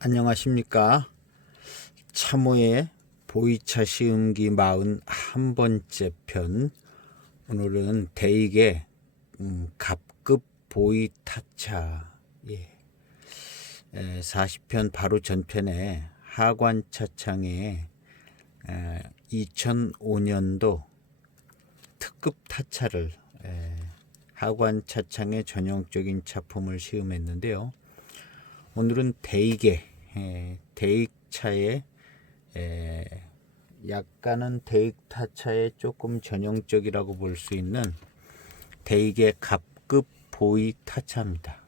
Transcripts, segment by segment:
안녕하십니까. 참호의 보이차 시음기 41번째 편. 오늘은 대익의 갑급 보이타차 40편 바로 전편에 하관차창에 2005년도 특급 타차를 하관차창의 전형적인 차품을 시음했는데요. 오늘은 대익차의 약간은 대익타차의 조금 전형적이라고 볼 수 있는 대익의 갑급 보이 타차입니다.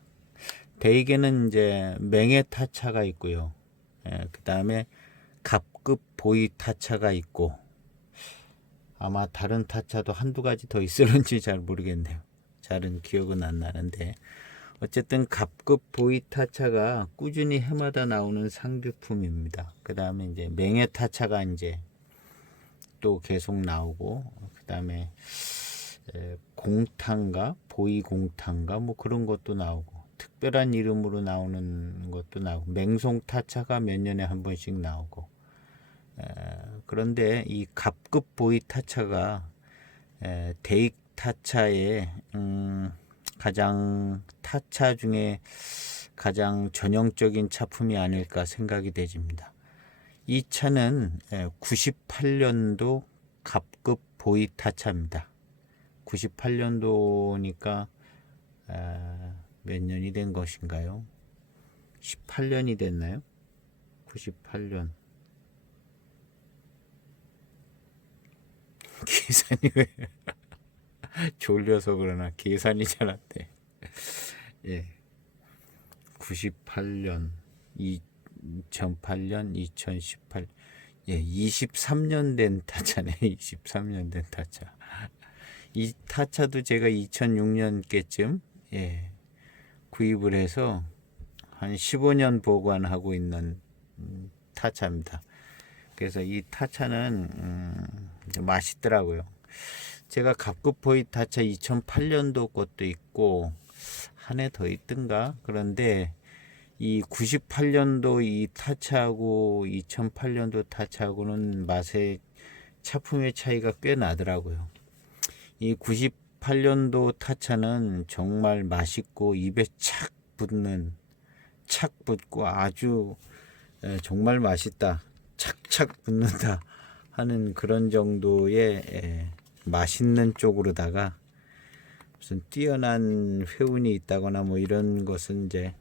대익에는 이제 맹해 타차가 있고요. 그 다음에 갑급 보이 타차가 있고, 아마 다른 타차도 한두 가지 더 있을는지 잘 모르겠네요. 잘은 기억은 안 나는데, 어쨌든 갑급 보이 타차가 꾸준히 해마다 나오는 상규품입니다. 그 다음에 이제 맹해 타차가 이제 또 계속 나오고, 그 다음에 공탄가 보이 공탄가 뭐 그런 것도 나오고, 특별한 이름으로 나오는 것도 나오고, 맹송 타차가 몇 년에 한 번씩 나오고. 그런데 이 갑급 보이 타차가 대익 타차의 가장 타차 중에 가장 전형적인 차품이 아닐까 생각이 되집니다. 이 차는 98년도 갑급 보이 타차입니다. 98년도니까 몇 년이 된 것인가요? 18년이 됐나요? 98년. 계산이 왜 졸려서 그러나 계산이 잘 안 돼. 98년, 2008년, 2018, 23년 된 타차네. 23년 된 타차. 이 타차도 제가 2006년께쯤 구입을 해서 한 15년 보관하고 있는 타차입니다. 그래서 이 타차는 맛있더라고요. 제가 갑급 보이 타차 2008년도 것도 있고 한 해 더 있던가. 그런데 이 98년도 이 타차하고 2008년도 타차하고는 맛의 차품의 차이가 꽤 나더라고요. 이 98년도 타차는 정말 맛있고 입에 착 붙고 아주 정말 맛있다, 착착 붙는다 하는 그런 정도의 맛있는 쪽으로다가 무슨 뛰어난 회운이 있다거나 뭐 이런 것은 이제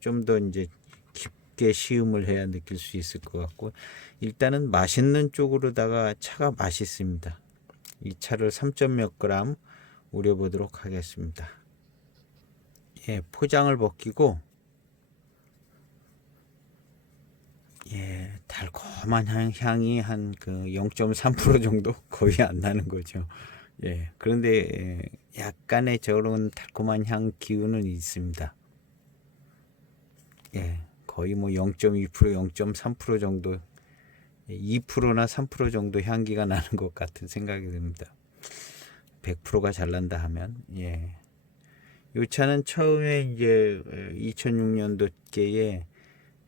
좀 더 이제 깊게 시음을 해야 느낄 수 있을 것 같고, 일단은 맛있는 쪽으로다가 차가 맛있습니다. 이 차를 3점 몇 그램 우려보도록 하겠습니다. 포장을 벗기고 달콤한 향이 한 그 0.3% 정도 거의 안 나는 거죠. 그런데 약간의 저런 달콤한 향 기운은 있습니다. 거의 뭐 0.2%, 0.3% 정도, 2%나 3% 정도 향기가 나는 것 같은 생각이 듭니다. 100%가 잘 난다 하면, 이 차는 처음에 이제 2006년도께에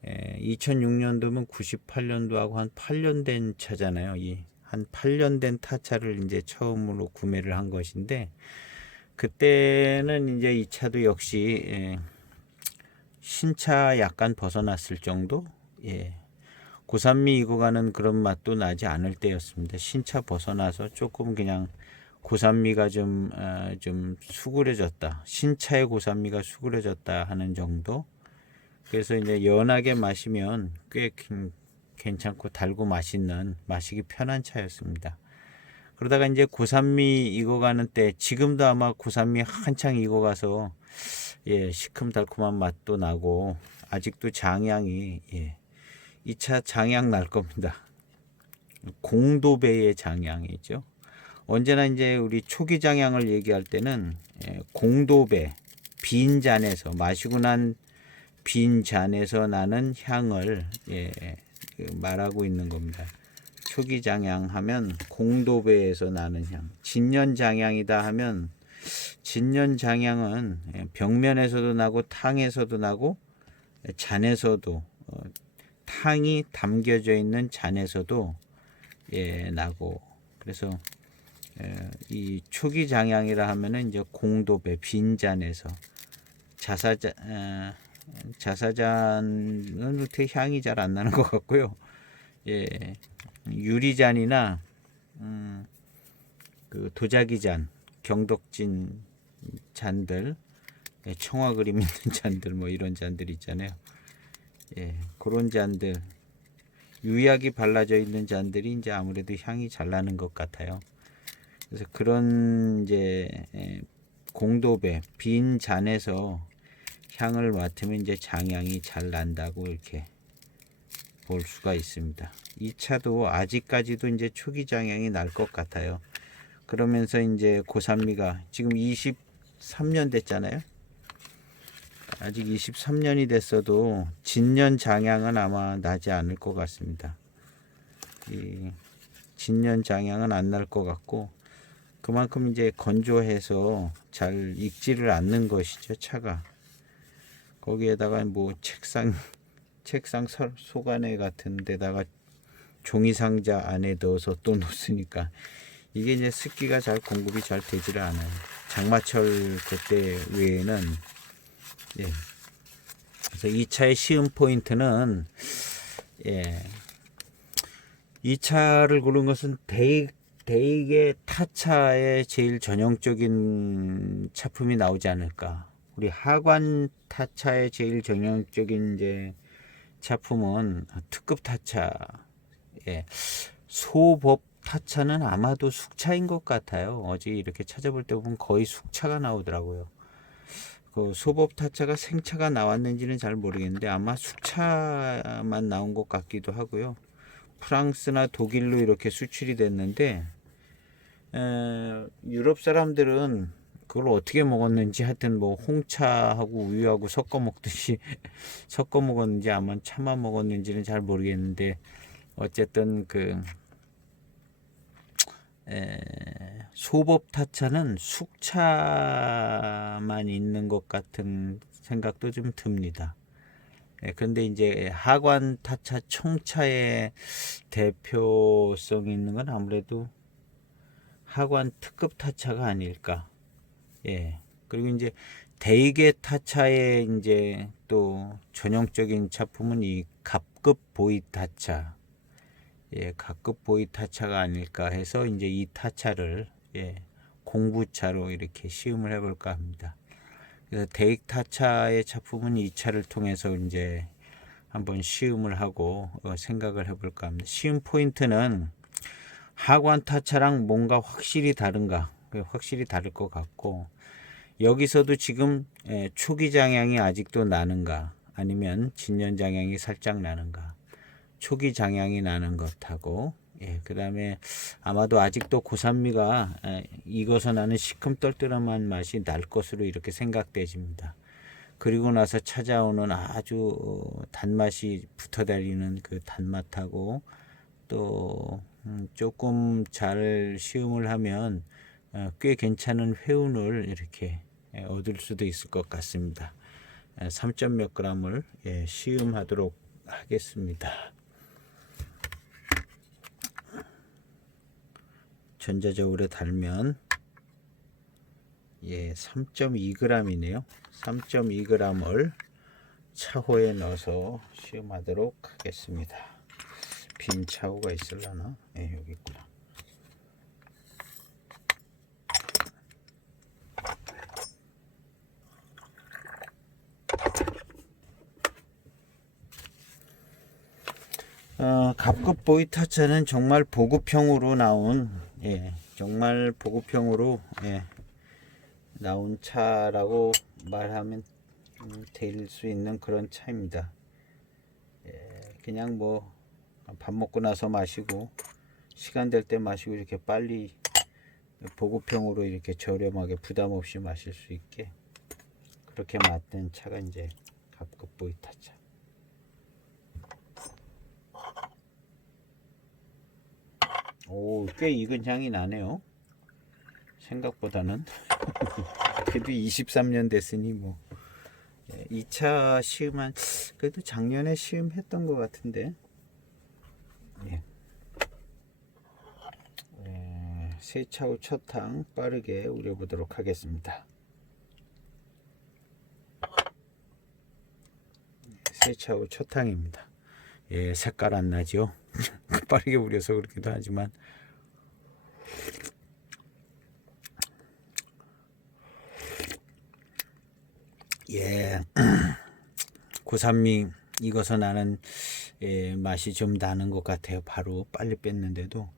2006년도면 98년도하고 한 8년 된 차잖아요. 한 8년 된 타차를 이제 처음으로 구매를 한 것인데, 그때는 이제 이 차도 역시 신차 약간 벗어났을 정도, 고산미 익어가는 그런 맛도 나지 않을 때였습니다. 신차 벗어나서 조금 그냥 고산미가 좀 수그려졌다, 신차의 고산미가 수그려졌다 하는 정도. 그래서 이제 연하게 마시면 꽤 괜찮고 달고 맛있는, 마시기 편한 차였습니다. 그러다가 이제 고산미 익어가는 때, 지금도 아마 고산미 한창 익어가서 시큼달콤한 맛도 나고, 아직도 장향이 이 차 장향 날 겁니다. 공도배의 장향이죠. 언제나 이제 우리 초기 장향을 얘기할 때는 공도배, 빈 잔에서 마시고 난 빈 잔에서 나는 향을 말하고 있는 겁니다. 초기 장향 하면 공도배에서 나는 향, 진년 장향이다 하면, 진년 장향은 벽면에서도 나고 탕에서도 나고 잔에서도 탕이 담겨져 있는 잔에서도 나고, 그래서 이 초기 장향이라 하면은 이제 공도배 빈 잔에서 자사잔은 어떻게 향이 잘 안 나는 것 같고요. 유리잔이나 그 도자기 잔, 경덕진 잔들, 청화 그림 있는 잔들, 뭐 이런 잔들 있잖아요. 그런 잔들, 유약이 발라져 있는 잔들이 이제 아무래도 향이 잘 나는 것 같아요. 그래서 그런 이제 공도배 빈 잔에서 향을 맡으면 이제 장향이 잘 난다고 이렇게 볼 수가 있습니다. 이 차도 아직까지도 이제 초기 장향이 날 것 같아요. 그러면서 이제 고산미가 지금 23년 됐잖아요. 아직 23년이 됐어도 진년 장향은 아마 나지 않을 것 같습니다. 이 진년 장향은 안 날 것 같고, 그만큼 이제 건조해서 잘 익지를 않는 것이죠, 차가. 거기에다가 뭐 책상 소간에 같은 데다가 종이 상자 안에 넣어서 또 놓으니까 이게 이제 습기가 잘 공급이 잘 되지를 않아요. 장마철 그때 외에는. 그래서 이 차의 시음 포인트는 이 차를 고른 것은 대익의 타차의 제일 전형적인 차품이 나오지 않을까. 우리 하관 타차의 제일 전형적인 이제 차품은 특급 타차, 소법 타차는 아마도 숙차인 것 같아요. 어제 이렇게 찾아볼 때 보면 거의 숙차가 나오더라고요. 그 소법 타차가 생차가 나왔는지는 잘 모르겠는데 아마 숙차만 나온 것 같기도 하고요. 프랑스나 독일로 이렇게 수출이 됐는데 유럽 사람들은 그걸 어떻게 먹었는지, 하여튼 뭐 홍차하고 우유하고 섞어 먹듯이 섞어 먹었는지 아마 차만 먹었는지는 잘 모르겠는데, 어쨌든 그 소법 타차는 숙차만 있는 것 같은 생각도 좀 듭니다. 그런데 이제 하관 타차 청차의 대표성 있는 건 아무래도 하관 특급 타차가 아닐까. 그리고 이제 대익의 타차의 이제 또 전형적인 차품은 이 갑급 보이 타차, 갑급 보이 타차가 아닐까 해서 이제 이 타차를 공부차로 이렇게 시음을 해볼까 합니다. 그래서 대익 타차의 차품은 이 차를 통해서 이제 한번 시음을 하고 생각을 해볼까 합니다. 시음 포인트는 하관 타차랑 뭔가 확실히 다른가, 확실히 다를 것 같고, 여기서도 지금 초기 장향이 아직도 나는가, 아니면 진년 장향이 살짝 나는가. 초기 장향이 나는 것하고, 그 다음에 아마도 아직도 고산미가 익어서 나는 시큼떨떠름한 맛이 날 것으로 이렇게 생각되집니다. 그리고 나서 찾아오는 아주 단맛이 붙어다니는 그 단맛하고, 또 조금 잘 시음을 하면 꽤 괜찮은 회운을 이렇게 얻을 수도 있을 것 같습니다. 3점 몇 g을 시음하도록 하겠습니다. 전자저울에 달면 3.2g이네요. 3.2g을 차호에 넣어서 시음하도록 하겠습니다. 빈 차호가 있을라나? 여기 있구나. 갑급 보이 타차는 정말 보급형으로 나온, 정말 보급형으로 나온 차라고 말하면 될 수 있는 그런 차입니다. 그냥 뭐 밥 먹고 나서 마시고 시간 될 때 마시고 이렇게 빨리 보급형으로 이렇게 저렴하게 부담 없이 마실 수 있게 그렇게 만든 차가 이제 갑급 보이 타차. 오, 꽤 익은 향이 나네요. 생각보다는. 그래도 23년 됐으니 뭐 2차 시음한 그래도 작년에 시음했던 것 같은데. 예. 세차 후 첫탕 빠르게 우려보도록 하겠습니다. 세차 후 첫탕입니다. 예, 색깔 안 나죠? 빠르게 우려서 그렇기도 하지만. 예, 고산미 익어서 나는 맛이 좀 나는 것 같아요. 바로 빨리 뺐는데도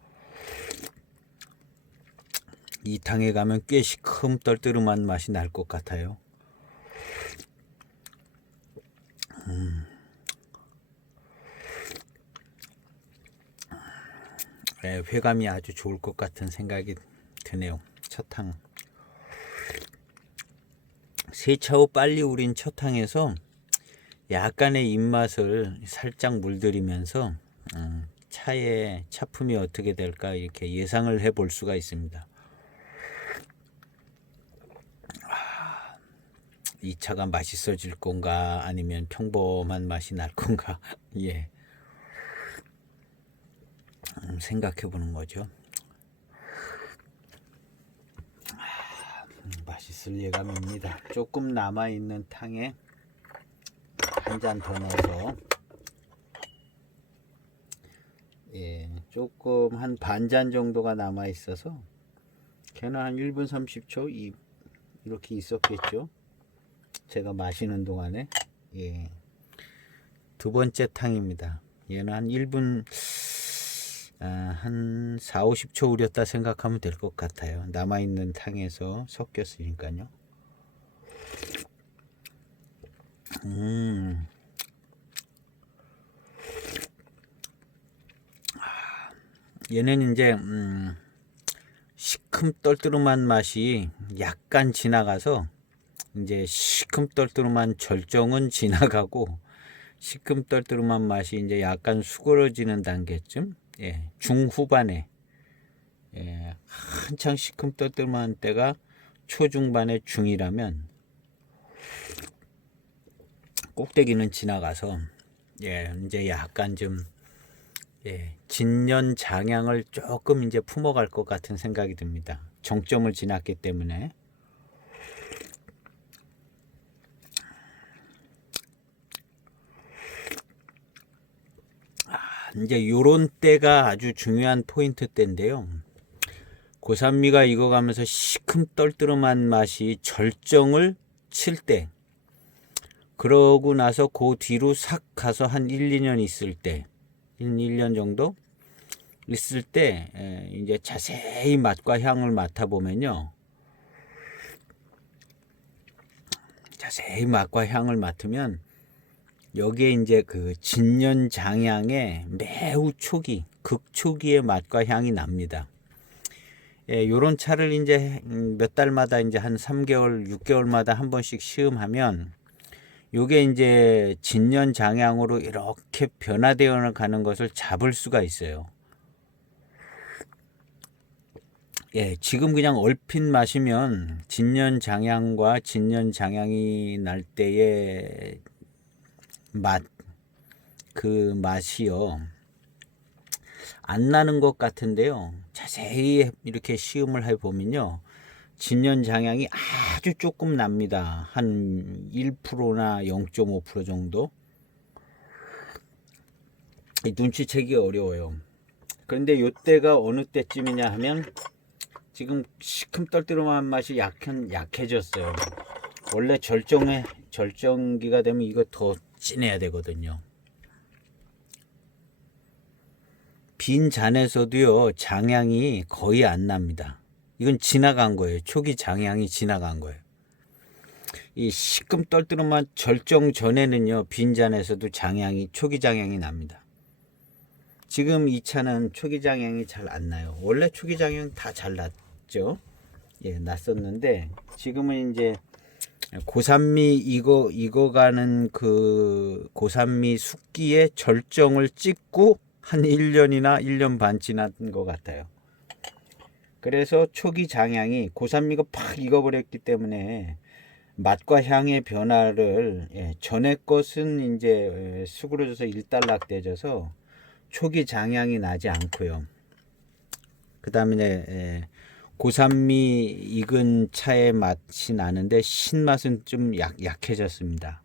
이 탕에 가면 꽤 시큼 떨뜨름한 맛이 날 것 같아요. 회감이 아주 좋을 것 같은 생각이 드네요. 첫탕. 세차 후 빨리 우린 첫탕에서 약간의 입맛을 살짝 물들이면서 차의 차품이 어떻게 될까 이렇게 예상을 해볼 수가 있습니다. 이 차가 맛있어질 건가 아니면 평범한 맛이 날 건가 예, 생각해 보는 거죠. 맛있을 예감입니다. 조금 남아있는 탕에 한 잔 더 넣어서 조금 한 반잔 정도가 남아 있어서 걔는 한 1분 30초 이렇게 있었겠죠. 제가 마시는 동안에. 두 번째 탕입니다. 얘는 한 1분 한 4, 50초 우렸다 생각하면 될 것 같아요. 남아있는 탕에서 섞였으니까요. 얘는 이제 시큼 떨뜨름한 맛이 약간 지나가서 이제 시큼 떨뜨름한 절정은 지나가고 시큼 떨뜨름한 맛이 이제 약간 수그러지는 단계쯤, 중후반에 한창 시큼 떨뜨름한 때가 초중반의 중이라면 꼭대기는 지나가서 이제 약간 좀 진년 장향을 조금 이제 품어갈 것 같은 생각이 듭니다. 정점을 지났기 때문에. 이제 요런 때가 아주 중요한 포인트 때인데요. 고산미가 익어가면서 시큼 떨뜨름한 맛이 절정을 칠 때, 그러고 나서 그 뒤로 싹 가서 한 1, 2년 있을 때, 1년 정도 있을 때 이제 자세히 맛과 향을 맡아보면요. 자세히 맛과 향을 맡으면 여기에 이제 그 진년 장향의 매우 초기, 극초기의 맛과 향이 납니다. 요런 차를 이제 몇 달마다 이제 한 3개월, 6개월마다 한 번씩 시음하면 요게 이제 진년 장향으로 이렇게 변화되어 가는 것을 잡을 수가 있어요. 지금 그냥 얼핏 마시면 진년 장향과 진년 장향이 날 때의 맛, 그 맛이요 안 나는 것 같은데요. 자세히 이렇게 시음을 해보면요. 진년 장향이 아주 조금 납니다. 한 1%나 0.5% 정도. 눈치채기 어려워요. 그런데 요때가 어느 때쯤이냐 하면 지금 시큼 떨뜨름한 맛이 약해졌어요. 원래 절정기가 되면 이거 더 진해야 되거든요. 빈 잔에서도요 장향이 거의 안 납니다. 이건 지나간 거예요. 초기 장향이 지나간 거예요. 이 시큼 떨뜨름한 절정 전에는요 빈 잔에서도 초기 장향이 납니다. 지금 이 차는 초기 장향이 잘 안 나요. 원래 초기 장향 다 잘 났죠. 났었는데 지금은 이제 고산미 익어가는 그 고산미 숙기의 절정을 찍고 한 1년이나 1년 반 지난 것 같아요. 그래서 초기 장향이 고산미가 팍 익어버렸기 때문에 맛과 향의 변화를 전에 것은 이제 수그러져서 일단락돼져서 초기 장향이 나지 않고요. 그 다음에 고산미 익은 차의 맛이 나는데 신맛은 좀 약해졌습니다.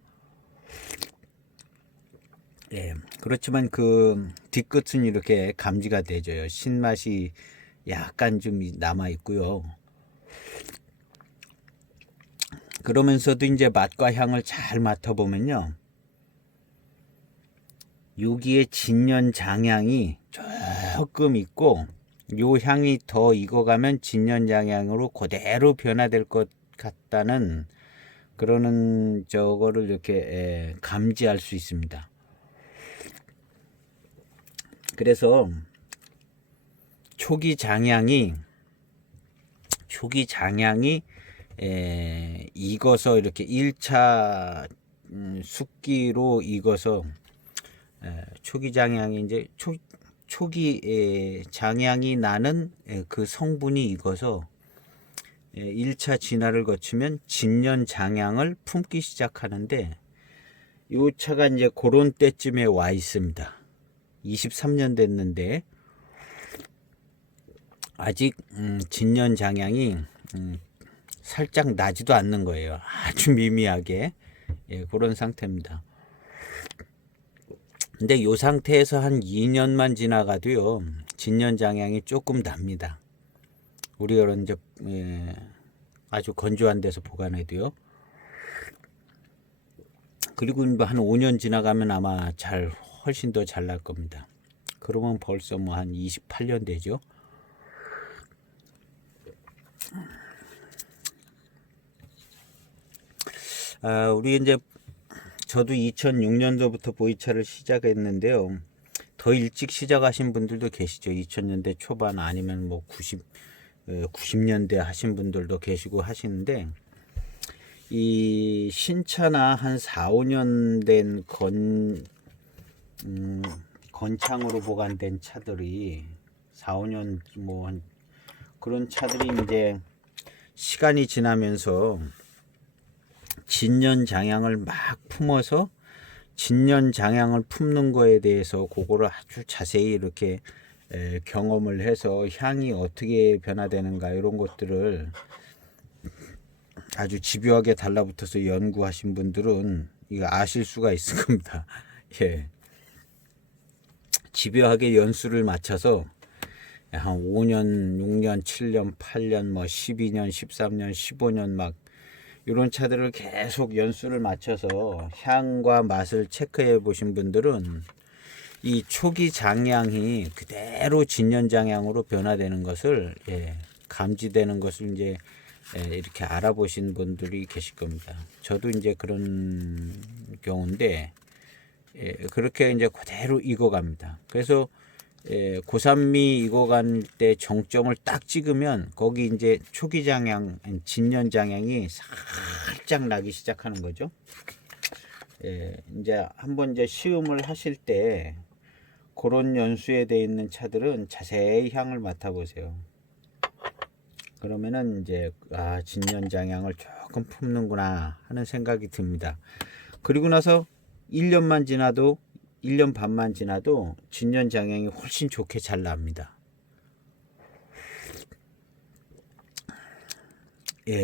그렇지만 그 뒤끝은 이렇게 감지가 되죠. 신맛이 약간 좀 남아 있고요. 그러면서도 이제 맛과 향을 잘 맡아보면요, 여기에 진년장향이 조금 있고, 요 향이 더 익어가면 진년장향으로 그대로 변화될 것 같다는 그러는 저거를 이렇게 감지할 수 있습니다. 그래서 초기 장향이 익어서 이렇게 1차 숙기로 익어서 초기 장향이 이제 초기 장향이 나는 그 성분이 익어서 1차 진화를 거치면 진년 장향을 품기 시작하는데, 이 차가 이제 그런 때쯤에 와 있습니다. 23년 됐는데 아직 진년 장향이 살짝 나지도 않는 거예요. 아주 미미하게 그런 상태입니다. 근데 이 상태에서 한 2년만 지나가도요, 진년 장향이 조금 납니다. 우리 이런 이제 아주 건조한 데서 보관해도요. 그리고 한 5년 지나가면 아마 훨씬 더 잘 날 겁니다. 그러면 벌써 뭐 한 28년 되죠. 우리 이제 저도 2006년도부터 보이차를 시작했는데요. 더 일찍 시작하신 분들도 계시죠. 2000년대 초반 아니면 뭐 90년대 하신 분들도 계시고 하시는데, 이 신차나 한 4, 5년 된 건창으로 보관된 차들이 4, 5년 뭐 그런 차들이 이제 시간이 지나면서 진년 장향을 막 품어서 진년 장향을 품는 거에 대해서 그거를 아주 자세히 이렇게 경험을 해서 향이 어떻게 변화되는가 이런 것들을 아주 집요하게 달라붙어서 연구하신 분들은 이거 아실 수가 있을 겁니다. 예. 집요하게 연수를 맞춰서 한 5년, 6년, 7년, 8년, 뭐 12년, 13년, 15년 막 이런 차들을 계속 연수를 맞춰서 향과 맛을 체크해 보신 분들은 이 초기 장향이 그대로 진년 장향으로 변화되는 것을 감지되는 것을 이제 이렇게 알아보신 분들이 계실 겁니다. 저도 이제 그런 경우인데 그렇게 이제 그대로 익어갑니다. 그래서 고산미 익어갈 때 정점을 딱 찍으면 거기 이제 초기 장향, 진년 장향이 살짝 나기 시작하는 거죠. 이제 한번 이제 시음을 하실 때 그런 연수에 되어 있는 차들은 자세히 향을 맡아보세요. 그러면은 이제 진년 장향을 조금 품는구나 하는 생각이 듭니다. 그리고 나서 1년만 지나도 1년 반만 지나도 진년 장향이 훨씬 좋게 잘 납니다.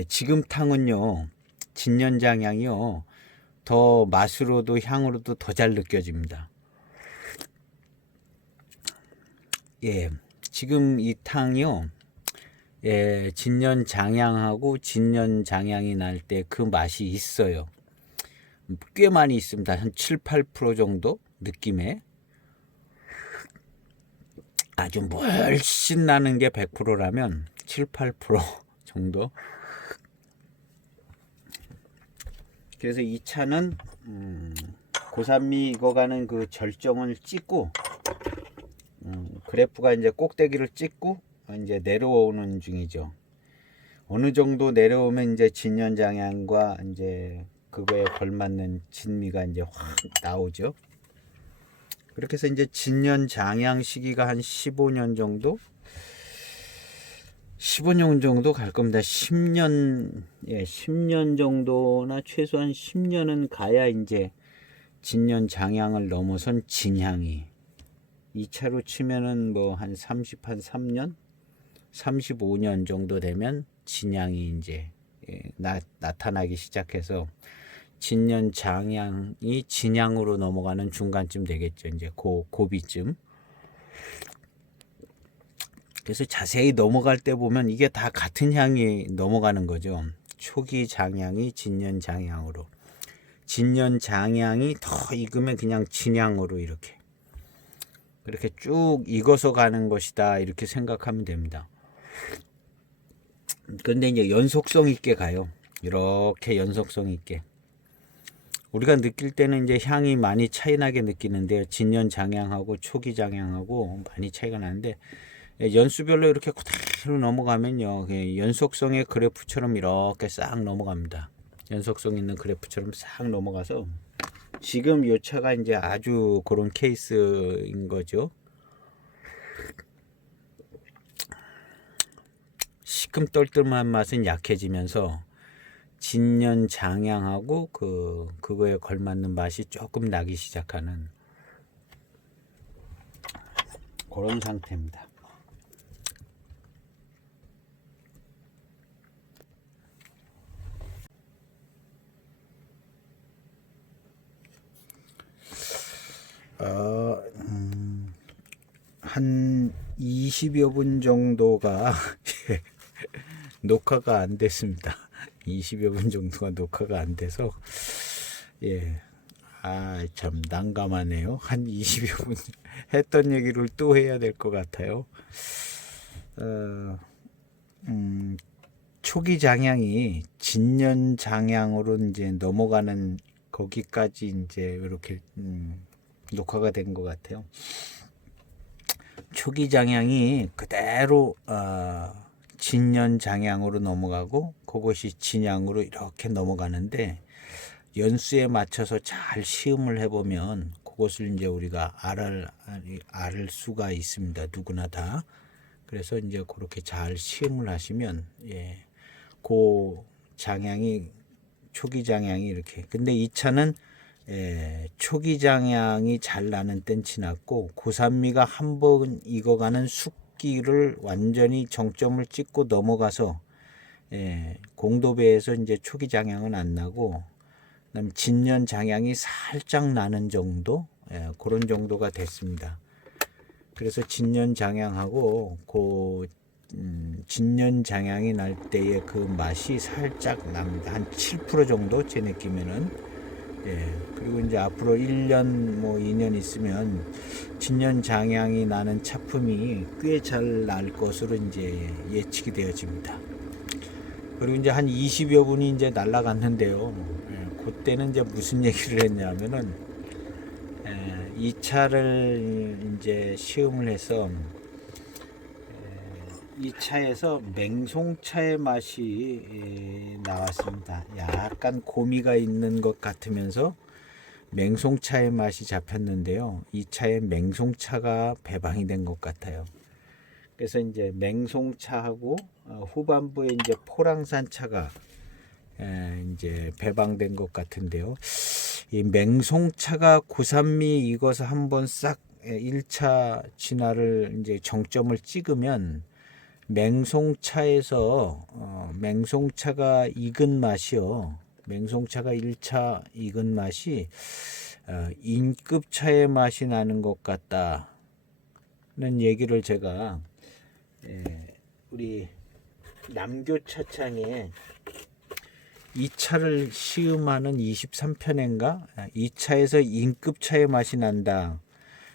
지금 탕은요, 진년 장향이요, 더 맛으로도 향으로도 더 잘 느껴집니다. 지금 이 탕이요, 진년 장향하고 진년 장향이 날 때 그 맛이 있어요. 꽤 많이 있습니다. 한 7, 8% 정도 느낌에. 아주 훨씬 나는 게 100%라면 7, 8% 정도. 그래서 이 차는 고산미 익어가는 그 절정을 찍고 그래프가 이제 꼭대기를 찍고 이제 내려오는 중이죠. 어느 정도 내려오면 이제 진년 장향과 이제 그거에 걸맞는 진미가 이제 확 나오죠. 그렇게 해서 이제 진년 장향 시기가 한 15년 정도 15년 정도 갈 겁니다. 10년, 10년 정도나 최소한 10년은 가야 이제 진년 장향을 넘어선 진향이 2차로 치면은 뭐 한 3년, 35년 정도 되면 진향이 이제 나타나기 시작해서 진년 장향이 진향으로 넘어가는 중간쯤 되겠죠. 이제 고비쯤. 그래서 자세히 넘어갈 때 보면 이게 다 같은 향이 넘어가는 거죠. 초기 장향이 진년 장향으로, 진년 장향이 더 익으면 그냥 진향으로 이렇게 그렇게 쭉 익어서 가는 것이다 이렇게 생각하면 됩니다. 근데 이제 연속성 있게 가요. 이렇게 연속성 있게. 우리가 느낄 때는 이제 향이 많이 차이 나게 느끼는데요. 진년 장향하고 초기 장향하고 많이 차이가 나는데 연수별로 이렇게 그대로 넘어가면요, 연속성의 그래프처럼 이렇게 싹 넘어갑니다. 연속성 있는 그래프처럼 싹 넘어가서 지금 이 차가 이제 아주 그런 케이스인 거죠. 시큼 떨뜰한 맛은 약해지면서 진년 장향하고 그거에 걸맞는 맛이 조금 나기 시작하는 그런 상태입니다. 한 20여 분 정도가 녹화가 안 됐습니다. 20여 분 정도가 녹화가 안 돼서 참 난감하네요. 한 20여 분 했던 얘기를 또 해야 될 것 같아요. 초기 장향이 진년 장향으로 이제 넘어가는 거기까지 이제 이렇게 녹화가 된 것 같아요. 초기 장향이 그대로 진년 장향으로 넘어가고 그것이 진향으로 이렇게 넘어가는데 연수에 맞춰서 잘 시음을 해보면 그것을 이제 우리가 알 수가 있습니다. 누구나 다. 그래서 이제 그렇게 잘 시음을 하시면 그 장향이 초기 장향이 이렇게. 근데 이 차는 초기 장향이 잘 나는 땐 지났고 고산미가 한번 익어가는 숙기를 완전히 정점을 찍고 넘어가서 공도배에서 이제 초기 장향은 안 나고 그다음 진년 장향이 살짝 나는 정도 그런 정도가 됐습니다. 그래서 진년 장향하고 진년 장향이 날 때의 그 맛이 살짝 납니다. 한 7% 정도 제 느낌에는. 그리고 이제 앞으로 1년 뭐 2년 있으면 진년 장향이 나는 차품이 꽤 잘 날 것으로 이제 예측이 되어집니다. 그리고 이제 한 20여 분이 이제 날아갔는데요. 그때는 이제 무슨 얘기를 했냐면은 이 차를 이제 시음을 해서 이 차에서 맹송차의 맛이 나왔습니다. 약간 고미가 있는 것 같으면서 맹송차의 맛이 잡혔는데요. 이 차에 맹송차가 배방이 된 것 같아요. 그래서 이제 맹송차하고 후반부에 이제 포랑산 차가 이제 배방된 것 같은데요. 이 맹송차가 고산미 익어서 한번 싹 1차 진화를 이제 정점을 찍으면 맹송차에서 맹송차가 익은 맛이요. 맹송차가 1차 익은 맛이 인급차의 맛이 나는 것 같다는 얘기를 제가 우리 남교차창에 이 차를 시음하는 23편인가? 이 차에서 인급차의 맛이 난다.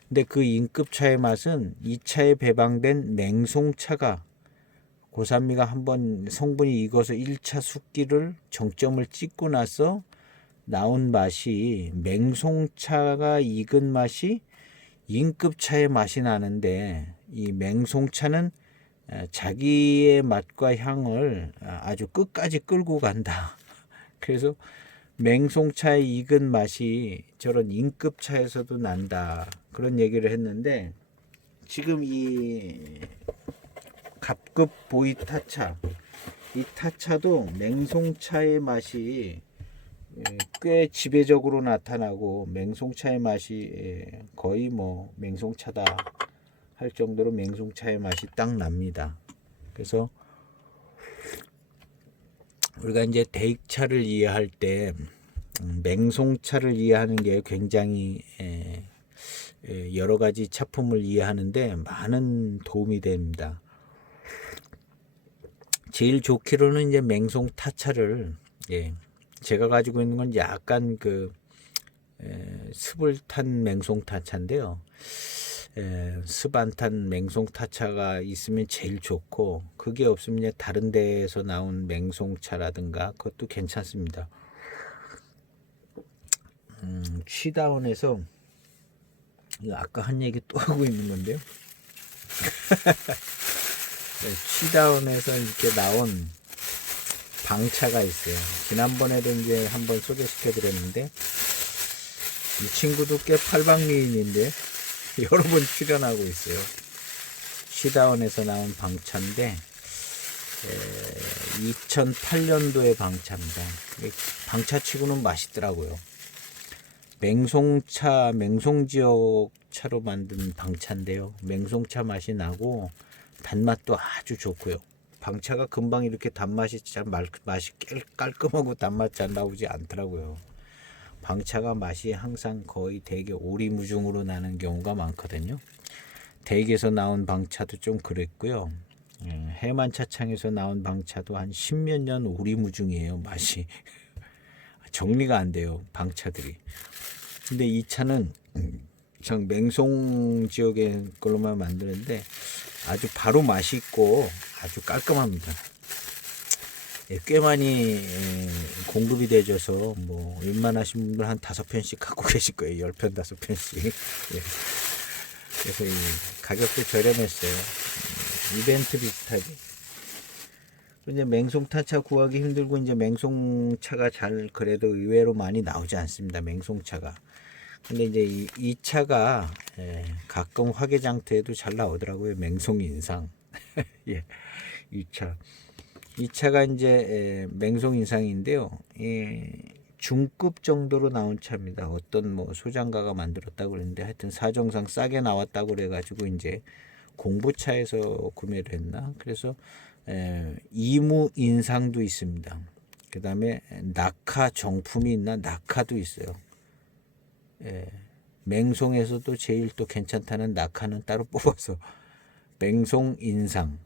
근데 그 인급차의 맛은 이 차에 배방된 맹송차가 고산미가 한번 성분이 익어서 1차 숙기를 정점을 찍고 나서 나온 맛이 맹송차가 익은 맛이 인급차의 맛이 나는데 이 맹송차는 자기의 맛과 향을 아주 끝까지 끌고 간다. 그래서 맹송차의 익은 맛이 저런 인급차에서도 난다. 그런 얘기를 했는데 지금 이 갑급 보이 타차. 이 타차도 맹송차의 맛이 꽤 지배적으로 나타나고 맹송차의 맛이 거의 뭐 맹송차다 할 정도로 맹송차의 맛이 딱 납니다. 그래서 우리가 이제 대익차를 이해할 때 맹송차를 이해하는 게 굉장히 여러 가지 차품을 이해하는데 많은 도움이 됩니다. 제일 좋기로는 이제 맹송 타차를 제가 가지고 있는 건 약간 그 습을 탄 맹송 타차인데요. 습 안 탄 맹송 타차가 있으면 제일 좋고 그게 없으면 이제 다른 데에서 나온 맹송차라든가 그것도 괜찮습니다. 취다운에서 아까 한 얘기 또 하고 있는 건데요. 취다운에서 이렇게 나온 방차가 있어요. 지난번에도 이제 한번 소개시켜 드렸는데 이 친구도 꽤 팔방미인인데 여러 번 출연하고 있어요. 취다운에서 나온 방차인데 2008년도의 방차입니다. 방차치고는 맛있더라고요. 맹송차, 맹송지역 차로 만든 방차인데요. 맹송차 맛이 나고 단맛도 아주 좋고요. 방차가 금방 이렇게 단맛이 잘 맛이 깔끔하고 단맛 잘 나오지 않더라고요. 방차가 맛이 항상 거의 대개 오리무중으로 나는 경우가 많거든요. 대게에서 나온 방차도 좀 그랬고요. 해만차창에서 나온 방차도 한 10몇 년 오리무중이에요. 맛이 정리가 안 돼요. 방차들이. 근데 이 차는 참 맹송 지역의 걸로만 만드는데 아주 바로 맛있고 아주 깔끔합니다. 꽤 많이 공급이 되져서 뭐 웬만하신 분들 한 5편씩 갖고 계실 거예요. 10편 5편씩. 그래서 이 가격도 저렴했어요. 이벤트 비슷하게. 이제 맹송타차 구하기 힘들고 이제 맹송차가 잘 그래도 의외로 많이 나오지 않습니다. 맹송차가. 근데 이제 이 차가 가끔 화개장터에도 잘 나오더라고요. 맹송인상. 예, 이 차가 이제 맹송인상인데요. 중급 정도로 나온 차입니다. 어떤 뭐 소장가가 만들었다고 그랬는데 하여튼 사정상 싸게 나왔다고 그래가지고 이제 공부차에서 구매를 했나. 그래서 이무 인상도 있습니다. 그 다음에 낙하 정품이 있나. 낙하도 있어요. 맹송에서도 제일 또 괜찮다는 낙하는 따로 뽑아서 맹송 인상,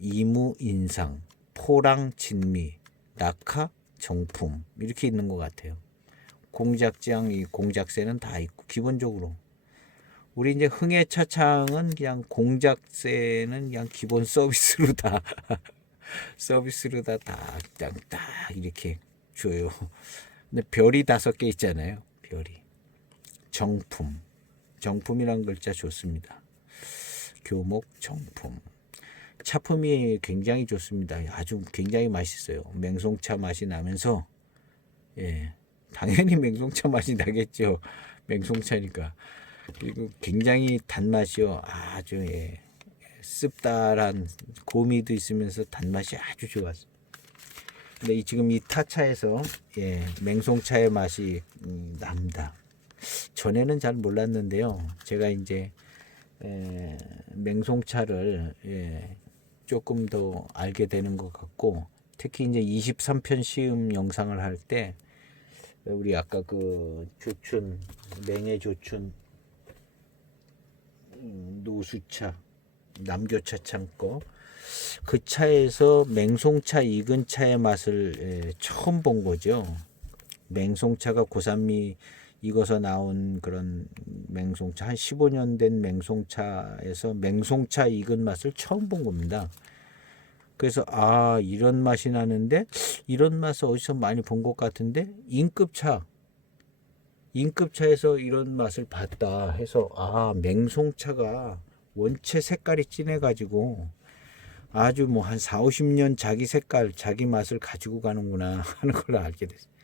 이무 인상, 포랑 진미, 낙하 정품 이렇게 있는 것 같아요. 공작장, 이 공작새는 다 있고 기본적으로 우리 이제 흥해차창은 그냥 공작새는 그냥 기본 서비스로 다 서비스로 다 그냥 딱 이렇게 줘요. 근데 별이 5개 있잖아요. 별이. 정품. 정품이란 글자 좋습니다. 교목 정품. 차품이 굉장히 좋습니다. 아주 굉장히 맛있어요. 맹송차 맛이 나면서 당연히 맹송차 맛이 나겠죠. 맹송차니까. 그리고 굉장히 단맛이요. 아주 씁달한 고미도 있으면서 단맛이 아주 좋았어요. 근데 지금 이 타차에서 맹송차의 맛이 납니다. 전에는 잘 몰랐는데요. 제가 이제 맹송차를 조금 더 알게 되는 것 같고, 특히 이제 23편 시음 영상을 할 때 우리 아까 그 조춘 맹해조춘 노수차 남교차창 거 그 차에서 맹송차 익은 차의 맛을 처음 본 거죠. 맹송차가 고산미 익어서 나온 그런 맹송차, 한 15년 된 맹송차에서 맹송차 익은 맛을 처음 본 겁니다. 그래서 이런 맛이 나는데 이런 맛을 어디서 많이 본 것 같은데 인급차에서 이런 맛을 봤다 해서 맹송차가 원체 색깔이 진해가지고 아주 뭐 한 4, 50년 자기 색깔 자기 맛을 가지고 가는구나 하는 걸 알게 됐어요.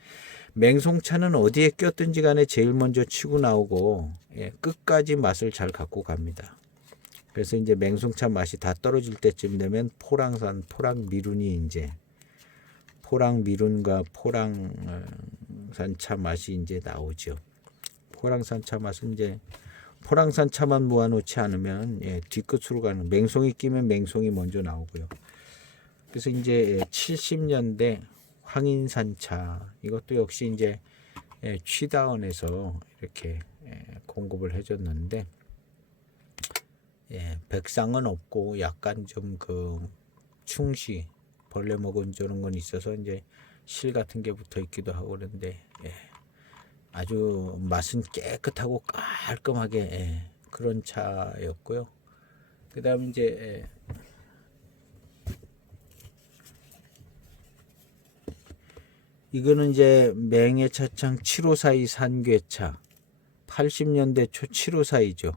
맹송차는 어디에 꼈든지 간에 제일 먼저 치고 나오고 끝까지 맛을 잘 갖고 갑니다. 그래서 이제 맹송차 맛이 다 떨어질 때쯤 되면 포랑미룬이 이제 포랑미룬과 포랑산차 맛이 이제 나오죠. 포랑산차 맛은 이제 포랑산차만 모아놓지 않으면 뒤끝으로 가는, 맹송이 끼면 맹송이 먼저 나오고요. 그래서 이제 70년대 황인산차, 이것도 역시 이제 취다원에서 이렇게 공급을 해줬는데, 백상은 없고 약간 좀 그 충시, 벌레 먹은 저런 건 있어서 이제 실 같은 게 붙어 있기도 하고 그런데, 아주 맛은 깨끗하고 깔끔하게 그런 차였고요. 그 다음 이제 이거는 이제 맹해차창 7542 산괴차, 80년대 초 7542죠.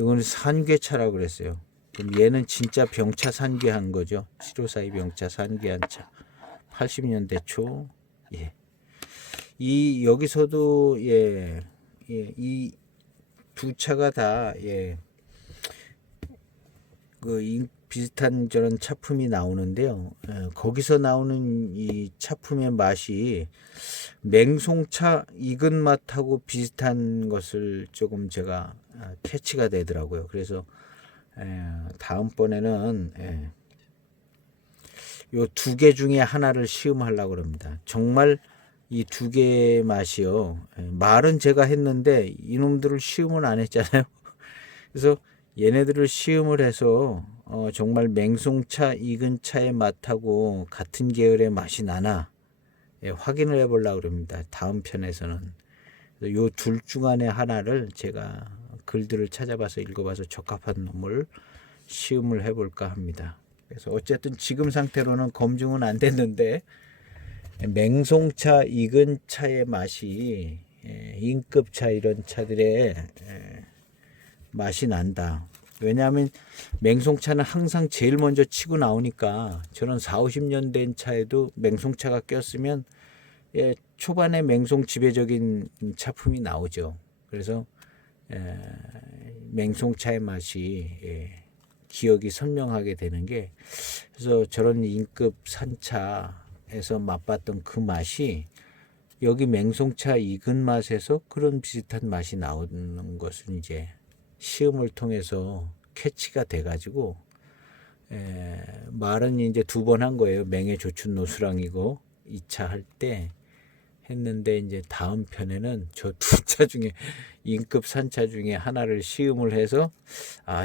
이거는 산괴차라고 그랬어요. 그럼 얘는 진짜 병차 산괴한 거죠. 7542 병차 산괴한 차. 80년대 초. 이 여기서도 이 두 차가 다 그 비슷한 저런 차품이 나오는데요. 거기서 나오는 이 차품의 맛이 맹송차 익은 맛하고 비슷한 것을 조금 제가 캐치가 되더라고요. 그래서 다음번에는 요 두 개 중에 하나를 시음하려고 합니다. 정말 이 두 개의 맛이요. 말은 제가 했는데 이놈들을 시음은 안 했잖아요. 그래서 얘네들을 시음을 해서 정말 맹송차 익은 차의 맛하고 같은 계열의 맛이 나나 확인을 해보려고 합니다. 다음 편에서는. 요 둘 중 안에 하나를 제가 글들을 찾아봐서 읽어봐서 적합한 놈을 시음을 해볼까 합니다. 그래서 어쨌든 지금 상태로는 검증은 안 됐는데, 맹송차 익은 차의 맛이 인급차 이런 차들의 맛이 난다. 왜냐하면 맹송차는 항상 제일 먼저 치고 나오니까, 저는 40-50년 된 차에도 맹송차가 꼈으면 초반에 맹송 지배적인 차품이 나오죠. 그래서 맹송차의 맛이 기억이 선명하게 되는 게, 그래서 저런 인급 산차에서 맛봤던 그 맛이 여기 맹송차 익은 맛에서 그런 비슷한 맛이 나오는 것은 이제 시음을 통해서 캐치가 돼가지고 말은 이제 두 번 한 거예요. 맹해 조춘 노수랑이고 2차 할 때 했는데, 이제 다음 편에는 저 두 차 중에 인급 산차 중에 하나를 시음을 해서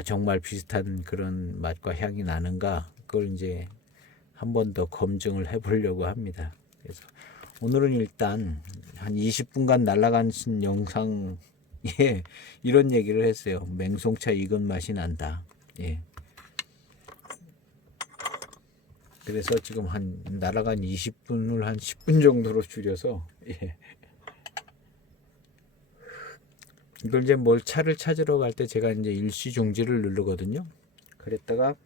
정말 비슷한 그런 맛과 향이 나는가, 그걸 이제 한 번 더 검증을 해보려고 합니다. 그래서 오늘은 일단 한 20분간 날아간 영상에 이런 얘기를 했어요. 맹송차 익은 맛이 난다. 그래서 지금 한 날아간 20분을 한 10분 정도로 줄여서 이걸 이제 뭘 차를 찾으러 갈 때 제가 이제 일시중지를 누르거든요. 그랬다가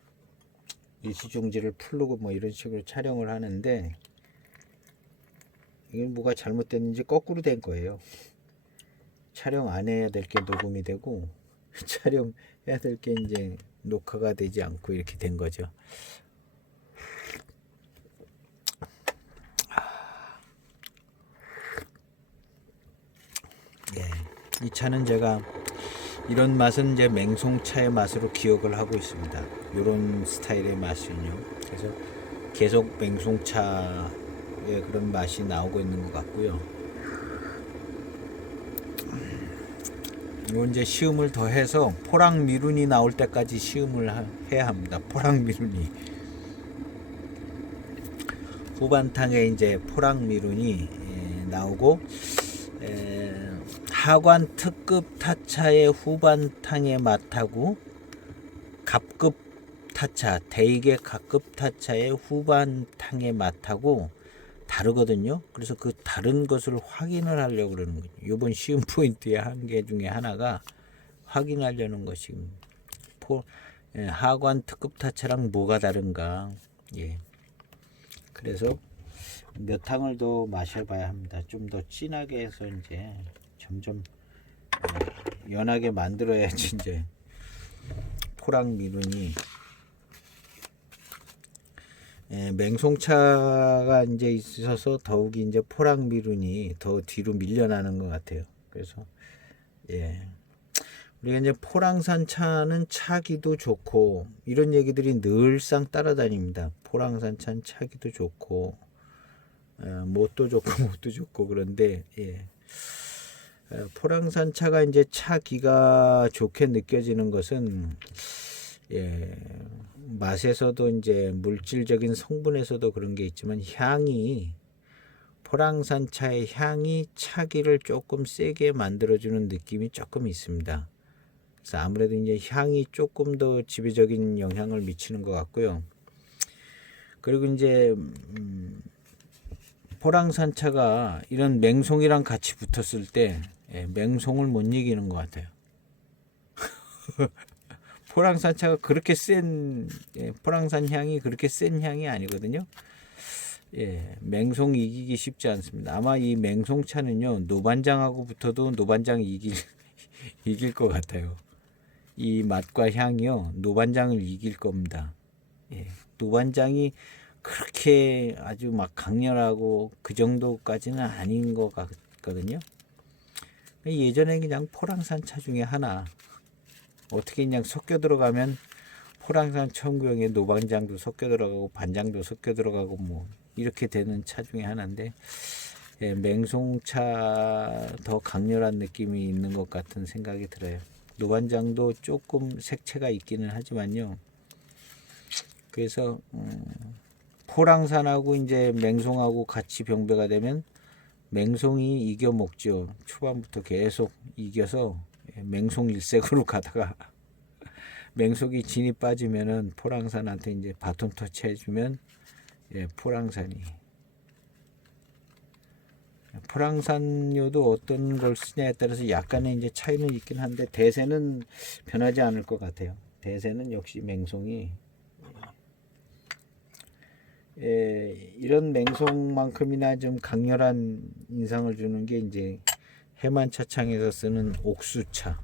일시중지를 풀르고 뭐 이런 식으로 촬영을 하는데, 이게 뭐가 잘못됐는지 거꾸로 된 거예요. 촬영 안 해야 될 게 녹음이 되고 촬영해야 될 게 이제 녹화가 되지 않고 이렇게 된 거죠. 이 차는 제가 이런 맛은 이제 맹송차의 맛으로 기억을 하고 있습니다. 이런 스타일의 맛은요. 그래서 계속 맹송차의 그런 맛이 나오고 있는 것 같고요. 이건 이제 시음을 더해서 포랑미룬이 나올 때까지 시음을 해야 합니다. 포랑미룬이 후반탕에 이제 포랑미룬이 나오고, 하관 특급 타차의 후반탕의 맛하고 갑급 타차, 대익의 갑급 타차의 후반탕의 맛하고 다르거든요. 그래서 그 다른 것을 확인을 하려고 그러는 거죠. 이번 시음 포인트의 한 개 중에 하나가 확인하려는 것이 하관 특급 타차랑 뭐가 다른가. 그래서 몇 탕을 더 마셔봐야 합니다. 좀 더 진하게 해서 이제 점점 연하게 만들어야지 이제 포랑 미룬이 맹송차가 이제 있어서 더욱이 이제 포랑 미룬이 더 뒤로 밀려나는 것 같아요. 그래서 우리가 이제 포랑산 차는 차기도 좋고 이런 얘기들이 늘상 따라다닙니다. 포랑산 차는 차기도 좋고 못도 좋고 못도 좋고 그런데 포랑산 차가 이제 차기가 좋게 느껴지는 것은 맛에서도 이제 물질적인 성분에서도 그런 게 있지만 향이 포랑산 차의 향이 차기를 조금 세게 만들어주는 느낌이 조금 있습니다. 그래서 아무래도 이제 향이 조금 더 지배적인 영향을 미치는 것 같고요. 그리고 이제 포랑산 차가 이런 맹송이랑 같이 붙었을 때 맹송을 못 이기는 것 같아요. 포랑산 차가 그렇게 센 포랑산 향이 그렇게 센 향이 아니거든요. 맹송 이기기 쉽지 않습니다. 아마 이 맹송차는요 노반장하고 붙어도 노반장 이길 것 같아요. 이 맛과 향이요 노반장을 이길 겁니다. 노반장이 그렇게 아주 막 강렬하고 그 정도까지는 아닌 것 같거든요. 예전에 그냥 포랑산 차 중에 하나 어떻게 그냥 섞여 들어가면 포랑산 청구형에 노반장도 섞여 들어가고 반장도 섞여 들어가고 뭐 이렇게 되는 차 중에 하나인데 맹송차 더 강렬한 느낌이 있는 것 같은 생각이 들어요. 노반장도 조금 색채가 있기는 하지만요. 그래서 포랑산하고 이제 맹송하고 같이 병배가 되면 맹송이 이겨 먹죠. 초반부터 계속 이겨서 맹송 일색으로 가다가 맹송이 진이 빠지면은 포랑산한테 이제 바톤 터치 해주면 포랑산료도 어떤 걸 쓰냐에 따라서 약간의 이제 차이는 있긴 한데 대세는 변하지 않을 것 같아요. 대세는 역시 맹송이 이런 맹송만큼이나 좀 강렬한 인상을 주는 게 이제 해만차창에서 쓰는 옥수차.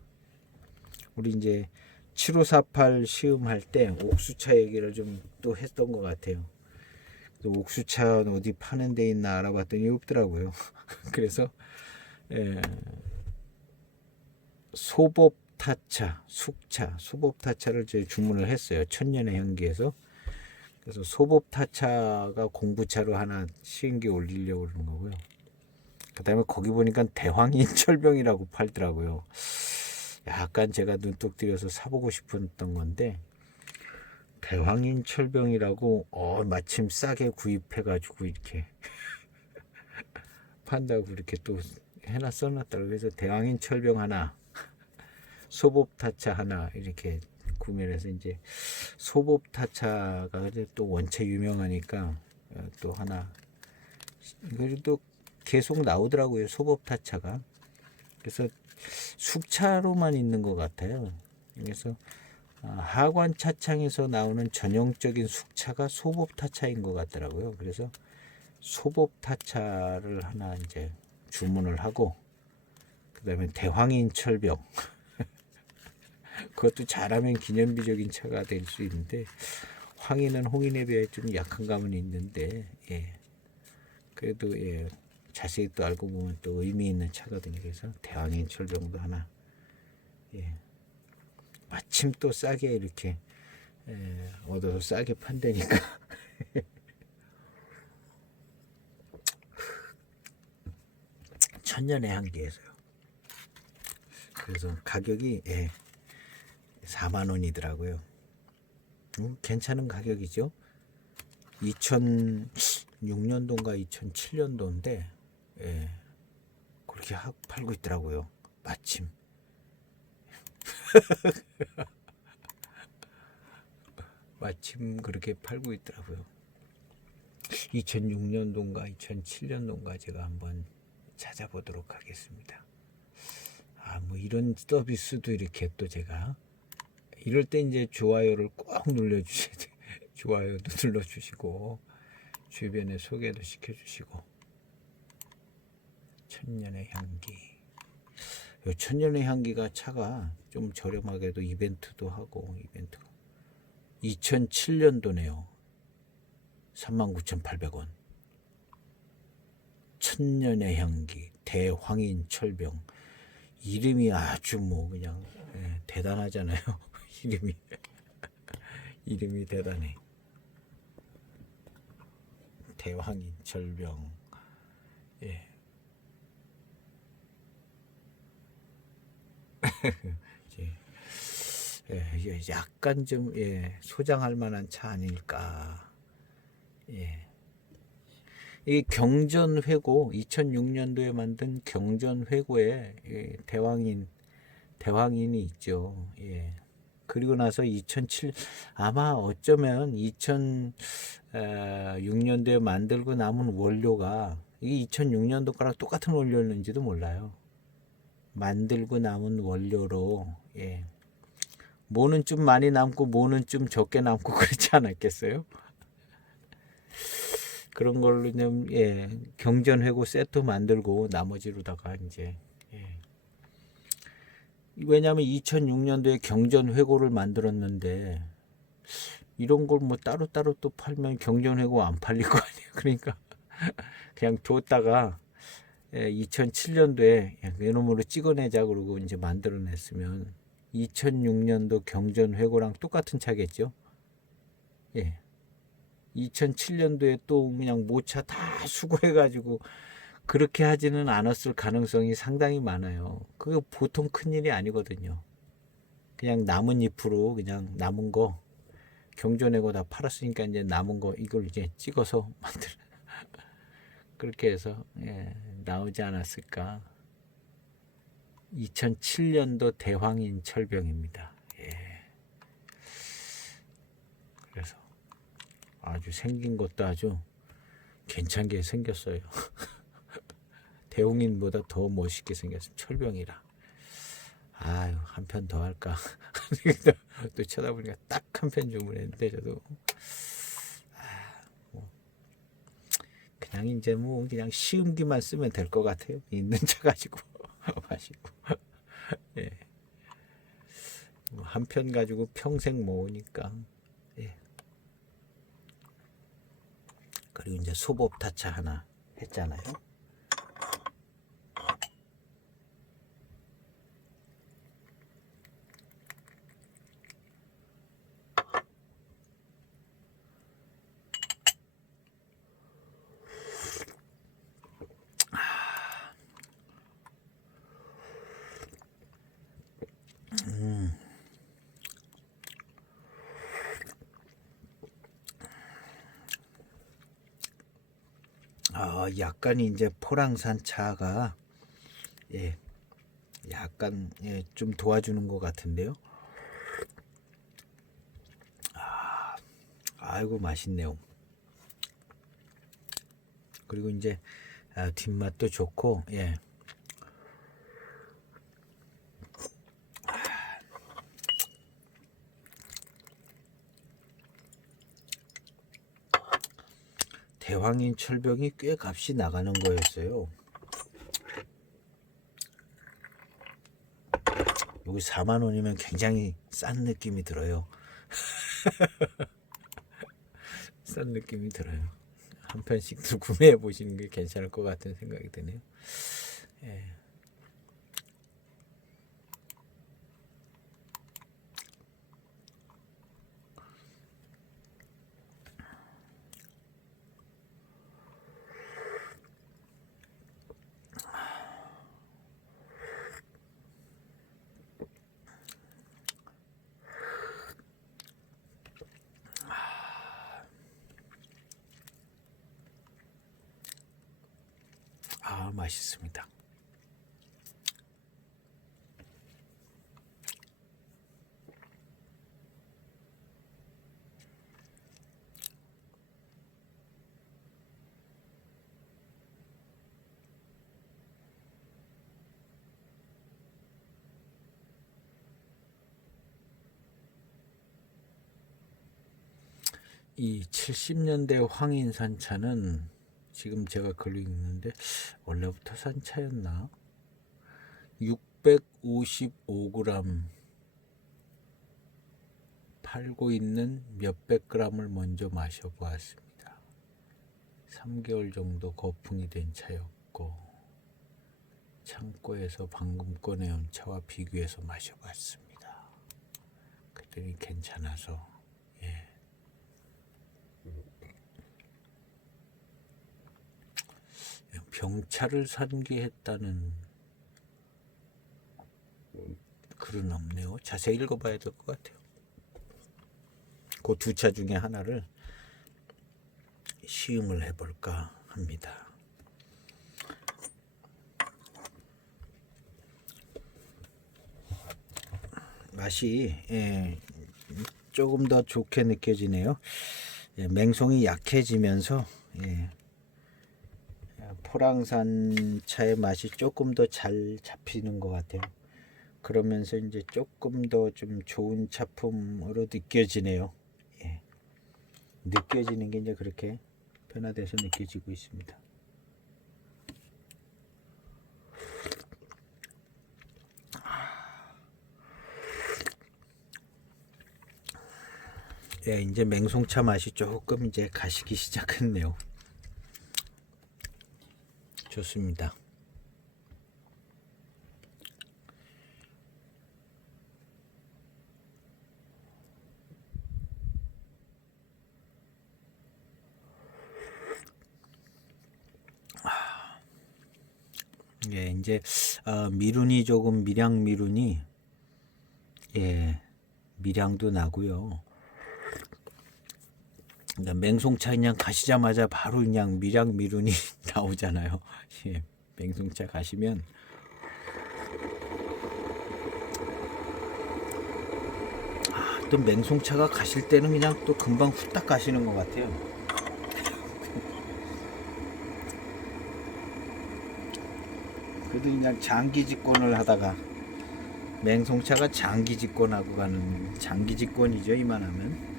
우리 이제 7548 시음할 때 옥수차 얘기를 좀 또 했던 것 같아요. 옥수차 어디 파는 데 있나 알아봤더니 없더라고요. 그래서 소법타차, 숙차, 소법타차를 저희 주문을 했어요. 천년의 향기에서. 그래서 소법타차가 공부차로 하나 시은기 올리려고 그러는 거고요. 그 다음에 거기 보니까 대황인철병이라고 팔더라고요. 약간 제가 눈독 들여서 사보고 싶었던 건데 대황인철병이라고 마침 싸게 구입해가지고 이렇게 판다고 이렇게 또 써놨더라고요. 그래서 대황인철병 하나, 소법타차 하나 이렇게 구매를 해서 이제 소법타차가 또 원체 유명하니까 또 하나 그래도 계속 나오더라고요. 소법타차가. 그래서 숙차로만 있는 것 같아요. 그래서 하관 차창에서 나오는 전형적인 숙차가 소법타차인 것 같더라고요. 그래서 소법타차를 하나 이제 주문을 하고 그다음에 대황인철병 그것도 잘하면 기념비적인 차가 될 수 있는데 황인은 홍인에 비해 좀 약한 감은 있는데 그래도 자세히 또 알고 보면 또 의미 있는 차거든요. 그래서 대황인철병도 하나 마침 또 싸게 이렇게 얻어서 싸게 판다니까 천년의 향기에서요. 그래서 가격이 4만 원이더라고요. 괜찮은 가격이죠. 2006년도인가 2007년도인데 그렇게 팔고 있더라고요. 마침 마침 그렇게 팔고 있더라고요. 2006년도인가 2007년도인가 제가 한번 찾아보도록 하겠습니다. 뭐 이런 서비스도 이렇게 또 제가 이럴 때 이제 좋아요를 꼭 눌러주셔야 돼요. 좋아요도 눌러주시고 주변에 소개도 시켜주시고 천년의 향기 요 천년의 향기가 차가 좀 저렴하게도 이벤트도 하고 이벤트가 2007년도네요. 39,800원. 천년의 향기 대황인 철병. 이름이 아주 뭐 그냥 대단하잖아요. 이름이 이름이 대단해. 대황인 철병. 예. 약간 좀 소장할 만한 차 아닐까. 예. 이 경전회고 2006년도에 만든 경전회고에 대왕인이 있죠. 예. 그리고 나서 2007 아마 어쩌면 2006년도에 만들고 남은 원료가 이 2006년도 거랑 똑같은 원료였는지도 몰라요. 만들고 남은 원료로 뭐는 좀 많이 남고 뭐는 좀 적게 남고 그렇지 않았겠어요? 그런 걸로 좀 경전회고 세트 만들고 나머지로다가 이제 왜냐하면 2006년도에 경전회고를 만들었는데 이런 걸 뭐 따로따로 또 팔면 경전회고 안 팔릴 거 아니에요. 그러니까 그냥 뒀다가 2007년도에 외놈으로 찍어내자 그러고 이제 만들어냈으면 2006년도 경전회고랑 똑같은 차겠죠. 2007년도에 또 그냥 모차 다 수거해가지고 그렇게 하지는 않았을 가능성이 상당히 많아요. 그게 보통 큰일이 아니거든요. 그냥 나뭇잎으로 그냥 남은 거 경전회고 다 팔았으니까 이제 남은 거 이걸 이제 찍어서 만들 그렇게 해서 나오지 않았을까. 2007년도 대황인 철병입니다. 그래서 아주 생긴 것도 아주 괜찮게 생겼어요. 대홍인보다 더 멋있게 생겼어요. 철병이라. 아유, 한 편 더 할까. 또 쳐다보니까 딱 한 편 주문했는데 저도 그냥 이제 뭐 그냥 시음기만 쓰면 될 것 같아요. 있는 차 가지고 마시고. 한 편 가지고 평생 모으니까. 그리고 이제 소법 타차 하나 했잖아요. 약간 이제 포랑산 차가 약간 좀 도와주는 것 같은데요. 아이고 맛있네요. 그리고 이제 뒷맛도 좋고 대황인 철병이 꽤 값이 나가는 거였어요. 여기 4만 원이면 굉장히 싼 느낌이 들어요. 싼 느낌이 들어요. 한 편씩 구매해 보시는 게 괜찮을 것 같은 생각이 드네요. 맛있습니다. 이 70년대 황인산 차는 지금 제가 글로 읽는데 원래부터 산 차였나? 655g 팔고 있는 몇백 g을 먼저 마셔보았습니다. 3개월 정도 거품이 된 차였고 창고에서 방금 꺼내온 차와 비교해서 마셔봤습니다. 그랬더니 괜찮아서 병차를 산기했다는 글은 없네요. 자세히 읽어봐야 될 것 같아요. 그 두 차 중에 하나를 시음을 해볼까 합니다. 맛이 조금 더 좋게 느껴지네요. 맹송이 약해지면서 포랑산 차의 맛이 조금 더 잘 잡히는 것 같아요. 그러면서 이제 조금 더 좀 좋은 차품으로 느껴지네요. 느껴지는 게 이제 그렇게 변화돼서 느껴지고 있습니다. 이제 맹송차 맛이 조금 이제 가시기 시작했네요. 좋습니다. 이제 미룬이 조금 밀양 미룬이 밀양도 나고요. 그러니까 맹송차 그냥 가시자마자 바로 그냥 밀양 미룬이 나오잖아요. 맹송차 가시면 또 맹송차가 가실 때는 그냥 또 금방 후딱 가시는 것 같아요. 그래도 그냥 장기 집권을 하다가 맹송차가 장기 집권하고 가는 장기 집권이죠. 이만하면.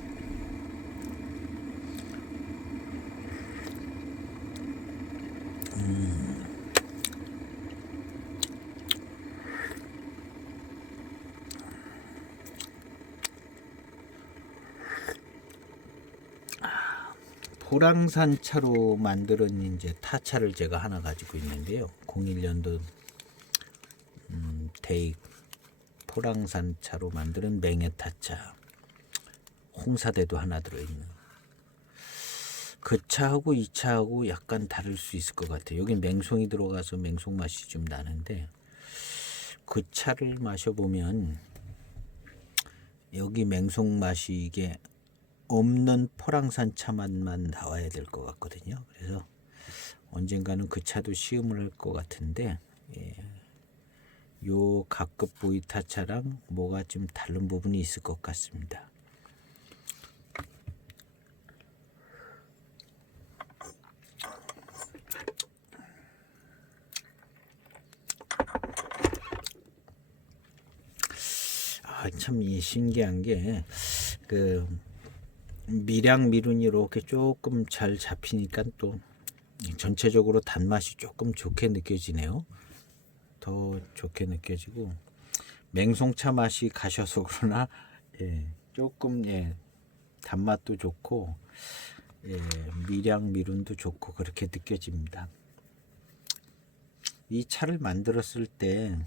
포랑산 차로 만드는 이제 타차를 제가 하나 가지고 있는데요. 01년도 대익 포랑산 차로 만드는 맹해타차 홍사대도 하나 들어있는 그 차하고 이 차하고 약간 다를 수 있을 것 같아요. 여기 맹송이 들어가서 맹송 맛이 좀 나는데 그 차를 마셔보면 여기 맹송 맛이 이게 없는 포랑산 차 맛만 나와야 될 것 같거든요. 그래서 언젠가는 그 차도 시음을 할 것 같은데 요 각급 보이타차랑 뭐가 좀 다른 부분이 있을 것 같습니다. 참 신기한 게 그 밀양 미룬이 이렇게 조금 잘 잡히니까 또 전체적으로 단맛이 조금 좋게 느껴지네요. 더 좋게 느껴지고 맹송차 맛이 가셔서 그러나 조금 단맛도 좋고 밀양 미룬도 좋고 그렇게 느껴집니다. 이 차를 만들었을 때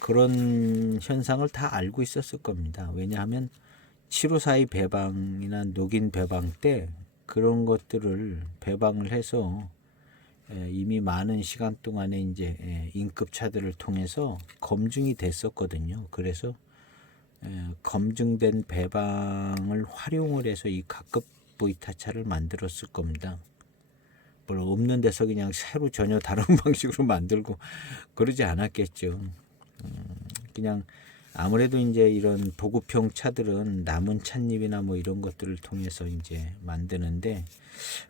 그런 현상을 다 알고 있었을 겁니다. 왜냐하면 7542 배방이나 녹인 배방 때 그런 것들을 배방을 해서 이미 많은 시간 동안에 이제 인급 차들을 통해서 검증이 됐었거든요. 그래서 검증된 배방을 활용을 해서 이 각급 보이타차를 만들었을 겁니다. 뭘 없는 데서 그냥 새로 전혀 다른 방식으로 만들고 그러지 않았겠죠. 그냥 아무래도 이제 이런 보급형 차들은 남은 찻잎이나 뭐 이런 것들을 통해서 이제 만드는데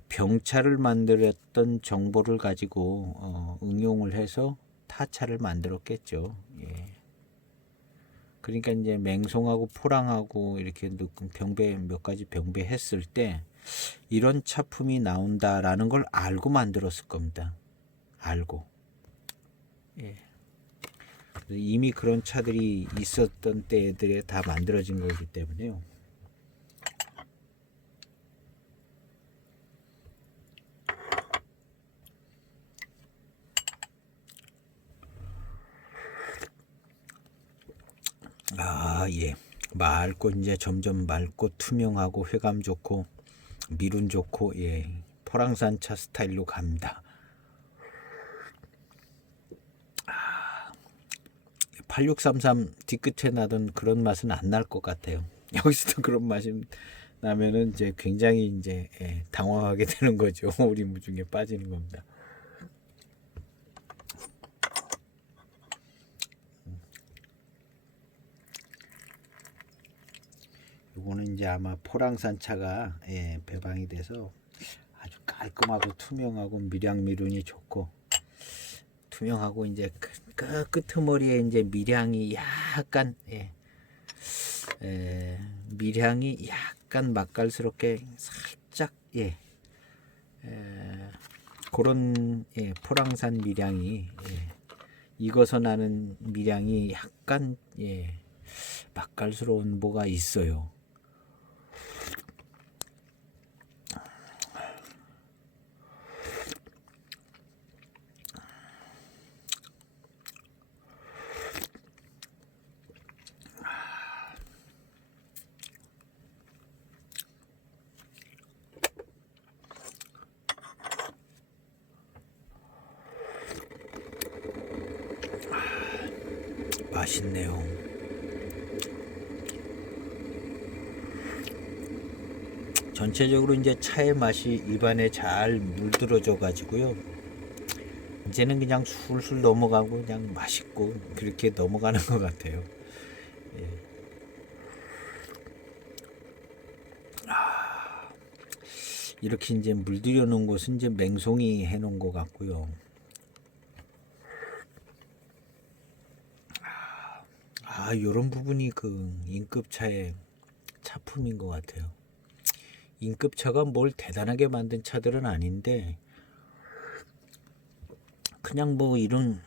병차를 만들었던 정보를 가지고 응용을 해서 타차를 만들었겠죠. 그러니까 이제 맹송하고 포랑하고 이렇게 병배 몇 가지 병배했을 때 이런 차품이 나온다라는 걸 알고 만들었을 겁니다. 알고. 예. 이미 그런 차들이 있었던 때들에 다 만들어진 거기 때문에요. 예. 맑고 이제 점점 맑고 투명하고 회감 좋고 미룬 좋고, 예. 포랑산 차 스타일로 갑니다. 8633 뒤끝에 나던 그런 맛은 안 날 것 같아요. 여기서도 그런 맛이 나면은 이제 굉장히 이제 당황하게 되는 거죠. 오리무중에 빠지는 겁니다. 요거는 이제 아마 포랑산 차가 배방이 돼서 아주 깔끔하고 투명하고 밀양미륜이 좋고, 투명하고 이제 끄트머리에 이제 밀향이 약간 밀향이 약간 맛깔스럽게 살짝 그런 포랑산 밀향이 익어서 나는 밀향이 약간 맛깔스러운 뭐가 있어요. 맛있네요. 전체적으로 이제 차의 맛이 입안에 잘 물들어져 가지고요. 이제는 그냥 술술 넘어가고 그냥 맛있고 그렇게 넘어가는 것 같아요. 이렇게 이제 물들여 놓은 곳은 이제 맹송이 해 놓은 것 같고요. 요런 부분이 그 인급차의 차품인 것 같아요. 인급차가 뭘 대단하게 만든 차들은 아닌데, 그냥 뭐 이런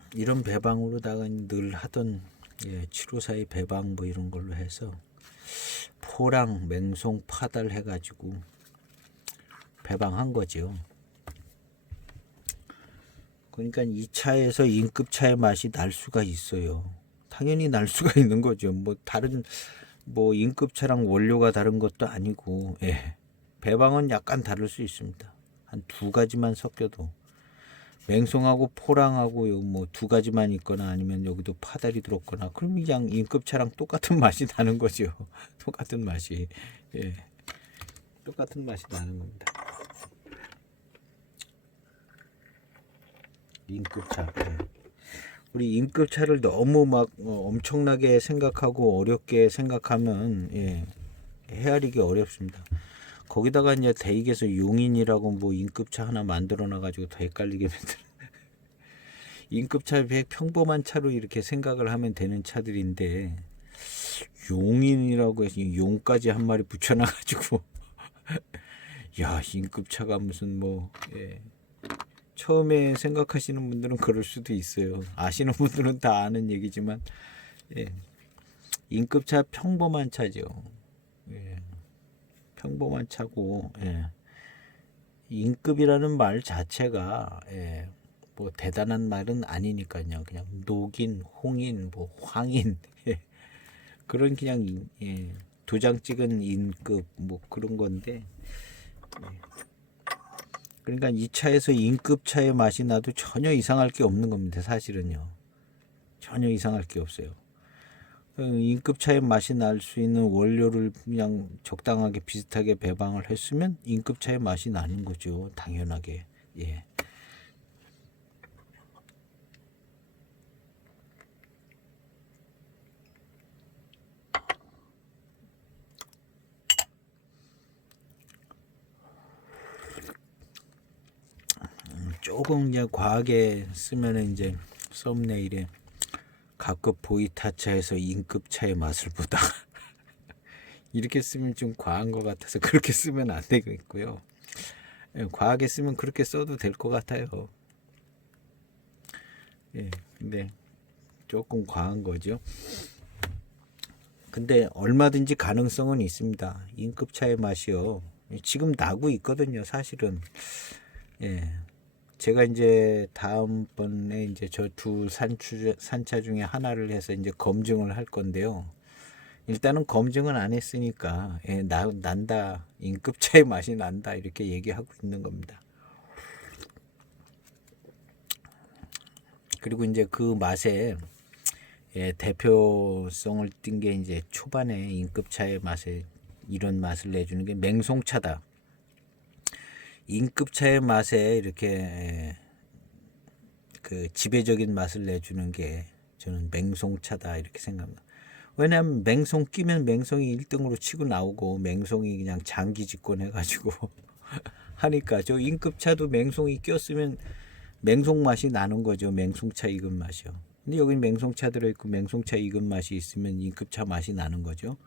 배방으로다가 늘 하던 754의 배방 뭐 이런 걸로 해서 포랑, 맹송, 파달 해가지고 배방한 거죠. 그러니까 이 차에서 인급차의 맛이 날 수가 있어요. 당연히 날 수가 있는 거죠. 뭐 다른 뭐 인급차랑 원료가 다른 것도 아니고, 배방은 약간 다를 수 있습니다. 한 두 가지만 섞여도, 맹송하고 포랑하고 뭐 두 가지만 있거나 아니면 여기도 파달이 들었거나, 그럼 그냥 인급차랑 똑같은 맛이 나는 거죠. 똑같은 맛이, 똑같은 맛이 나는 겁니다. 인급차. 우리 인급차를 너무 막 엄청나게 생각하고 어렵게 생각하면 헤아리기 어렵습니다. 거기다가 이제 대익에서 용인이라고 뭐 인급차 하나 만들어 놔가지고 더 헷갈리게 만들. 인급차 평범한 차로 이렇게 생각을 하면 되는 차들인데 용인이라고 해서 용까지 한 마리 붙여놔가지고 야, 인급차가 무슨 뭐 처음에 생각하시는 분들은 그럴 수도 있어요. 아시는 분들은 다 아는 얘기지만 인급차 평범한 차죠. 평범한 차고, 인급이라는 말 자체가 뭐 대단한 말은 아니니까요. 그냥 녹인, 홍인, 뭐 황인 그런 그냥 도장 찍은 인급 뭐 그런 건데, 그러니까 이 차에서 인급차의 맛이 나도 전혀 이상할 게 없는 겁니다. 사실은요. 전혀 이상할 게 없어요. 인급차의 맛이 날 수 있는 원료를 그냥 적당하게 비슷하게 배방을 했으면 인급차의 맛이 나는 거죠. 당연하게. 조금 이제 과하게 쓰면 이제 썸네일에 가급 보이타차에서 인급차의 맛을 보다 이렇게 쓰면 좀 과한 것 같아서 그렇게 쓰면 안 되겠고요. 과하게 쓰면 그렇게 써도 될 것 같아요. 근데 조금 과한 거죠. 근데 얼마든지 가능성은 있습니다. 인급차의 맛이요. 지금 나고 있거든요, 사실은. 예. 제가 이제 다음번에 이제 저 두 산차 중에 하나를 해서 이제 검증을 할 건데요. 일단은 검증은 안 했으니까, 예, 난다. 인급차의 맛이 난다. 이렇게 얘기하고 있는 겁니다. 그리고 이제 그 맛에, 예, 대표성을 띈 게 이제 초반에 인급차의 맛에 이런 맛을 내주는 게 맹송차다. 인급차의 맛에 이렇게 그 지배적인 맛을 내주는 게 저는 맹송차다 이렇게 생각합니다. 왜냐하면 맹송 끼면 맹송이 1등으로 치고 나오고 맹송이 그냥 장기 집권해가지고 하니까 저 인급차도 맹송이 꼈으면 맹송 맛이 나는 거죠. 맹송차 익은 맛이요. 근데 여기 맹송차 들어있고 맹송차 익은 맛이 있으면 인급차 맛이 나는 거죠.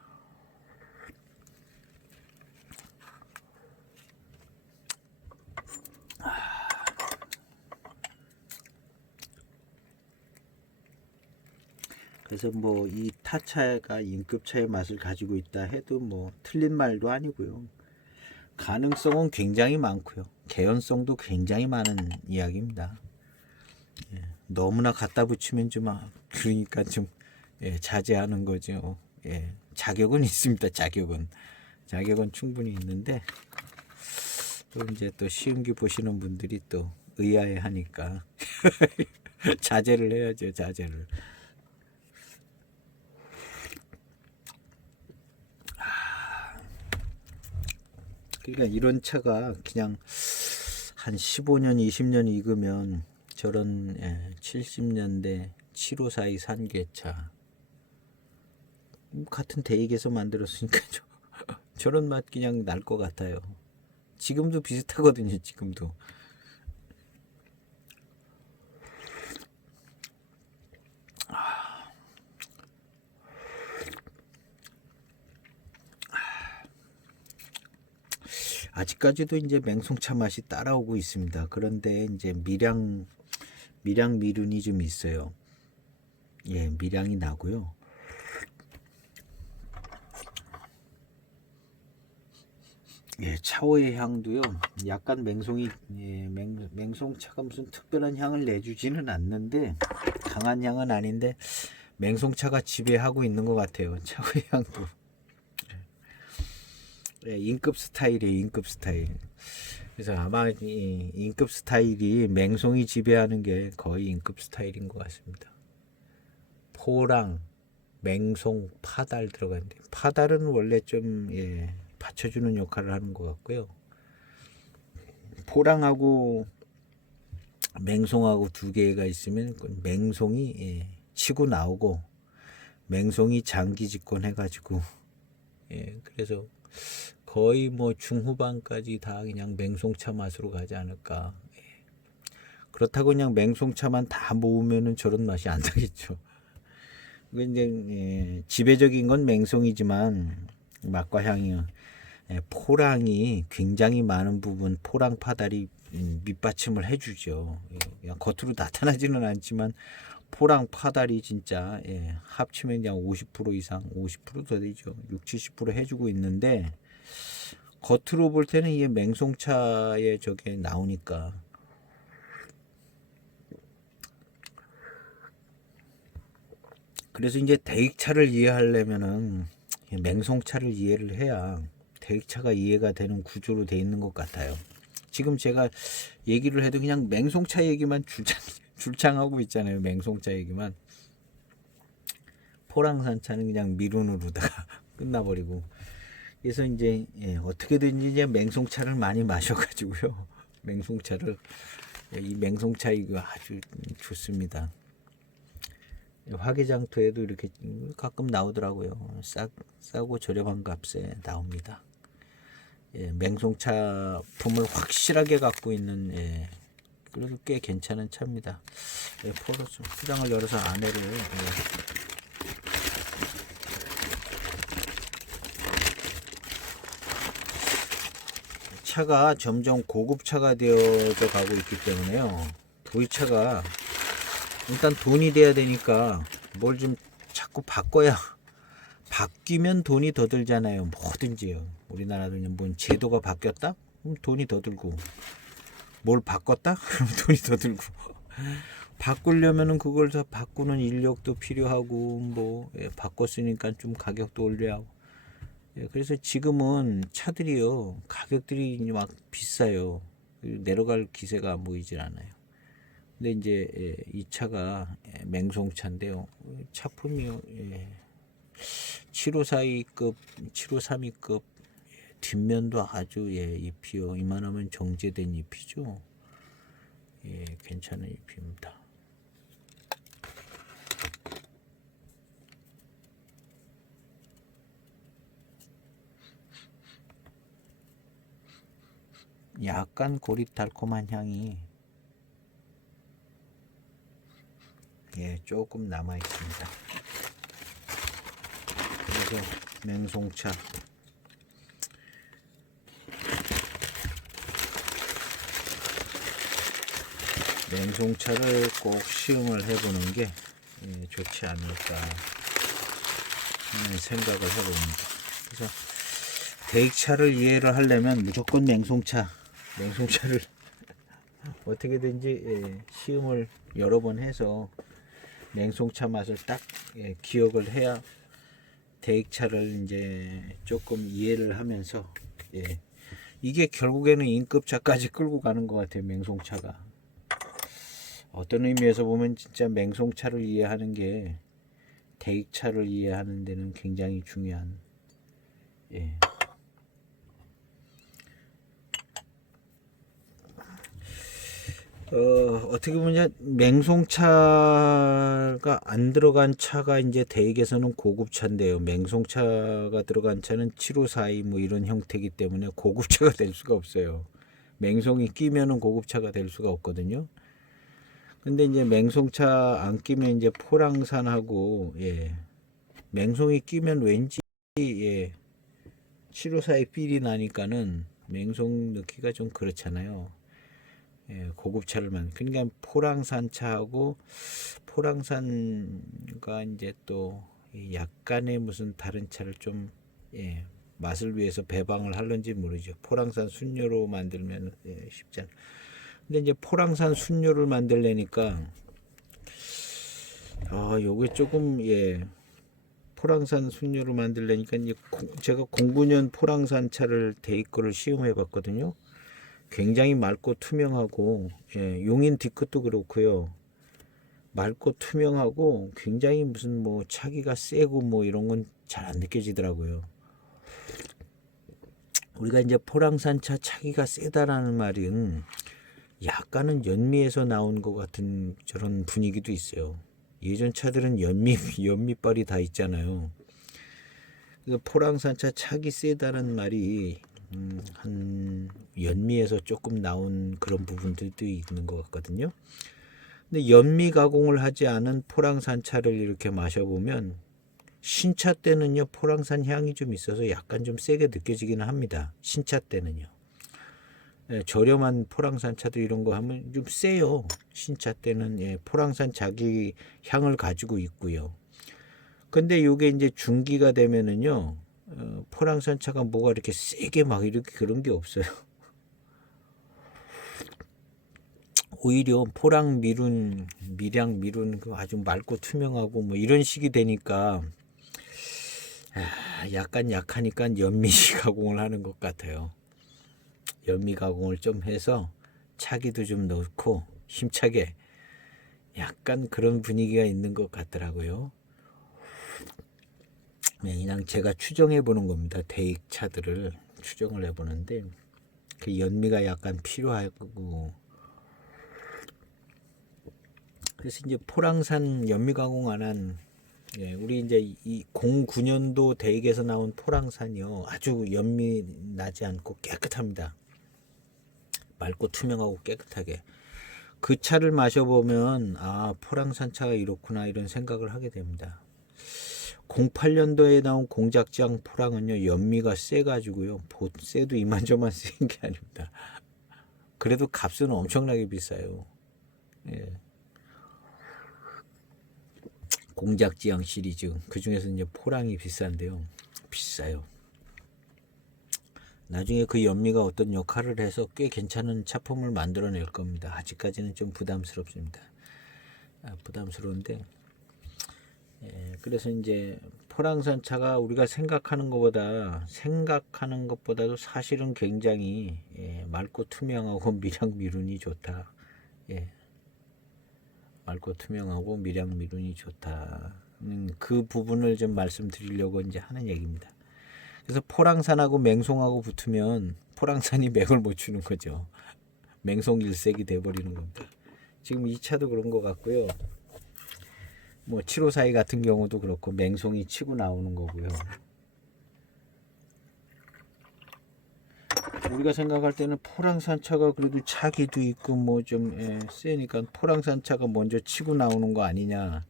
그래서 뭐 이 타차가 인급차의 맛을 가지고 있다 해도 뭐 틀린 말도 아니고요. 가능성은 굉장히 많고요. 개연성도 굉장히 많은 이야기입니다. 예, 너무나 갖다 붙이면 좀 그러니까 좀 예, 자제하는 거죠. 예, 자격은 있습니다. 자격은 충분히 있는데 또 이제 또 시음기 보시는 분들이 또 의아해 하니까 자제를 해야죠. 자제를. 그러니까 이런 차가 그냥 한 15년, 20년 익으면 저런 70년대 752 산괴차 같은 대익에서 만들었으니까 저런 맛 그냥 날 것 같아요. 지금도 비슷하거든요. 지금도. 아직까지도 이제 맹송차 맛이 따라오고 있습니다. 그런데 이제 미륜이 좀 있어요. 예, 미량이 나고요. 예, 차오의 향도요. 약간 맹송이 맹송차가 무슨 특별한 향을 내주지는 않는데 강한 향은 아닌데 맹송차가 지배하고 있는 것 같아요. 차오의 향도. 예, 인급 스타일이에요. 인급 스타일. 그래서 아마 이 인급 스타일이 맹송이 지배하는 게 거의 인급 스타일인 것 같습니다. 포랑, 맹송, 파달 들어가는데 파달은 원래 좀 받쳐주는 역할을 하는 것 같고요. 포랑하고 맹송하고 두 개가 있으면 맹송이 치고 나오고 맹송이 장기 집권해가지고 그래서 거의 뭐 중후반까지 다 그냥 맹송차 맛으로 가지 않을까. 그렇다고 그냥 맹송차만 다 모으면은 저런 맛이 안 나겠죠. 이제 지배적인 건 맹송이지만 맛과 향이 포랑이 굉장히 많은 부분 포랑 파달이 밑받침을 해주죠. 그냥 겉으로 나타나지는 않지만 포랑 파달이 진짜 합치면 그냥 50% 이상 50%더 되죠. 60-70% 해주고 있는데 겉으로 볼 때는 이게 맹송차에 저게 나오니까 그래서 이제 대익차를 이해하려면은 맹송차를 이해를 해야 대익차가 이해가 되는 구조로 돼 있는 것 같아요. 지금 제가 얘기를 해도 그냥 맹송차 얘기만 줄창하고 있잖아요. 맹송차 얘기만. 포랑산차는 그냥 미룬으로다가 끝나버리고. 그래서 이제 어떻게든지 이제 맹송차를 많이 마셔가지고요. 맹송차를 이 맹송차 이거 아주 좋습니다. 화개장터에도 이렇게 가끔 나오더라고요. 싸고 저렴한 값에 나옵니다. 맹송차 품을 확실하게 갖고 있는 그래도 꽤 괜찮은 차입니다. 포장을 열어서 안에를 차가 점점 고급차가 되어져 가고 있기 때문에요. 도이차가 일단 돈이 돼야 되니까 뭘 좀 자꾸 바꿔야 바뀌면 돈이 더 들잖아요. 뭐든지요. 우리나라도 그냥 뭔 제도가 바뀌었다? 그럼 돈이 더 들고 뭘 바꿨다? 그럼 돈이 더 들고 바꾸려면은 그걸 다 바꾸는 인력도 필요하고 뭐 바꿨으니까 좀 가격도 올려야 하고 그래서 지금은 차들이요 가격들이 막 비싸요. 내려갈 기세가 안 보이질 않아요. 근데 이제 이 차가 맹송차인데요. 차품이요. 7542급, 7532급 뒷면도 아주 잎이요. 이만하면 정제된 잎이죠. 괜찮은 잎입니다. 약간 고릿달콤한 향이 조금 남아 있습니다. 그래서 맹송차 맹송차를 꼭 시음을 해보는 게 좋지 않을까 하는 생각을 해봅니다. 그래서 대익차를 이해를 하려면 무조건 맹송차를 어떻게든지 시음을 여러 번 해서 맹송차 맛을 딱 기억을 해야 대익차를 이제 조금 이해를 하면서 이게 결국에는 인급차까지 끌고 가는 것 같아요. 맹송차가 어떤 의미에서 보면 진짜 맹송차를 이해하는 게 대익차를 이해하는 데는 굉장히 중요한 어떻게 보면 맹송차가 안 들어간 차가 이제 대익에서는 고급차인데요. 맹송차가 들어간 차는 7542 뭐 이런 형태이기 때문에 고급차가 될 수가 없어요. 맹송이 끼면은 고급차가 될 수가 없거든요. 근데 이제 맹송차 안 끼면 이제 포랑산하고 맹송이 끼면 왠지 7542 필이 나니까는 맹송 넣기가 좀 그렇잖아요. 고급차를만 그러니까 포랑산 차하고 포랑산과 이제 또 약간의 무슨 다른 차를 좀 맛을 위해서 배방을 할런지 모르죠. 포랑산 순료로 만들면 쉽지 않아. 근데 이제 포랑산 순료를 만들려니까 요게 조금 포랑산 순료를 만들려니까 이제 제가 09년 포랑산 차를 대입 거를 시음해 봤거든요. 굉장히 맑고 투명하고 용인 뒤끝도 그렇고요. 맑고 투명하고 굉장히 무슨 뭐 차기가 세고 뭐 이런 건 잘 안 느껴지더라고요. 우리가 이제 포랑산차 차기가 세다라는 말은 약간은 연미에서 나온 것 같은 저런 분위기도 있어요. 예전 차들은 연미빨이 다 있잖아요. 그래서 포랑산차 차기 세다는 말이 한 연미에서 조금 나온 그런 부분들도 있는 것 같거든요. 근데 연미 가공을 하지 않은 포랑산 차를 이렇게 마셔보면 신차 때는요 포랑산 향이 좀 있어서 약간 좀 세게 느껴지기는 합니다. 신차 때는요. 저렴한 포랑산 차도 이런 거 하면 좀 세요. 신차 때는 포랑산 자기 향을 가지고 있고요. 근데 요게 이제 중기가 되면은요 포랑산 차가 뭐가 이렇게 세게 막 이렇게 그런 게 없어요. 오히려 포랑 미룬 미량 미룬 그 아주 맑고 투명하고 뭐 이런 식이 되니까 약간 약하니까 연미 가공을 하는 것 같아요. 연미 가공을 좀 해서 차기도 좀 넣고 힘차게 약간 그런 분위기가 있는 것 같더라고요. 그냥 제가 추정해 보는 겁니다. 대익 차들을 추정을 해 보는데 그 연미가 약간 필요하고 그래서 이제 포랑산 연미 가공 안 한 우리 이제 이 09년도 대익에서 나온 포랑산이요 아주 연미 나지 않고 깨끗합니다. 맑고 투명하고 깨끗하게 그 차를 마셔보면 포랑산 차가 이렇구나 이런 생각을 하게 됩니다. 08년도에 나온 공작장 포랑은요 연미가 세가지고요 세도 이만저만 센 게 아닙니다. 그래도 값은 엄청나게 비싸요. 공작지향 시리즈 그 중에서 이제 포랑이 비싼데요. 비싸요. 나중에 그 연미가 어떤 역할을 해서 꽤 괜찮은 차품을 만들어낼 겁니다. 아직까지는 좀 부담스럽습니다. 부담스러운데, 그래서 이제 포랑산 차가 우리가 생각하는 것보다도 사실은 굉장히 맑고 투명하고 미량미룬이 좋다. 맑고 투명하고 미량미룬이 좋다. 그 부분을 좀 말씀드리려고 이제 하는 얘기입니다. 그래서 포랑산하고 맹송하고 붙으면 포랑산이 맥을 못 추는 거죠. 맹송 일색이 돼버리는 겁니다. 지금 이 차도 그런 것 같고요. 뭐 7542 같은 경우도 그렇고 맹송이 치고 나오는 거고요. 우리가 생각할 때는 포랑산차가 그래도 차기도 있고 뭐 좀 세니까 포랑산차가 먼저 치고 나오는 거 아니냐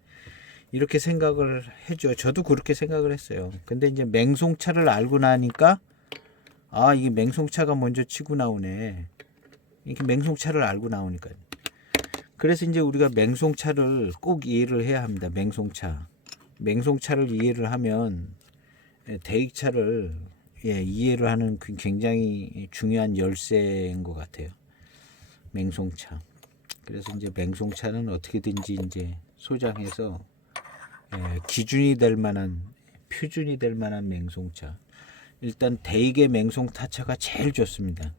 이렇게 생각을 해줘. 저도 그렇게 생각을 했어요. 근데 이제 맹송차를 알고 나니까 이게 맹송차가 먼저 치고 나오네. 이렇게 맹송차를 알고 나오니까. 그래서 이제 우리가 맹송차를 꼭 이해를 해야 합니다. 맹송차를 이해를 하면 대익차를 이해를 하는 굉장히 중요한 열쇠인 것 같아요. 맹송차. 그래서 이제 맹송차는 어떻게든지 이제 소장해서 기준이 될 만한 표준이 될 만한 맹송차. 일단 대익의 맹송 타차가 제일 좋습니다.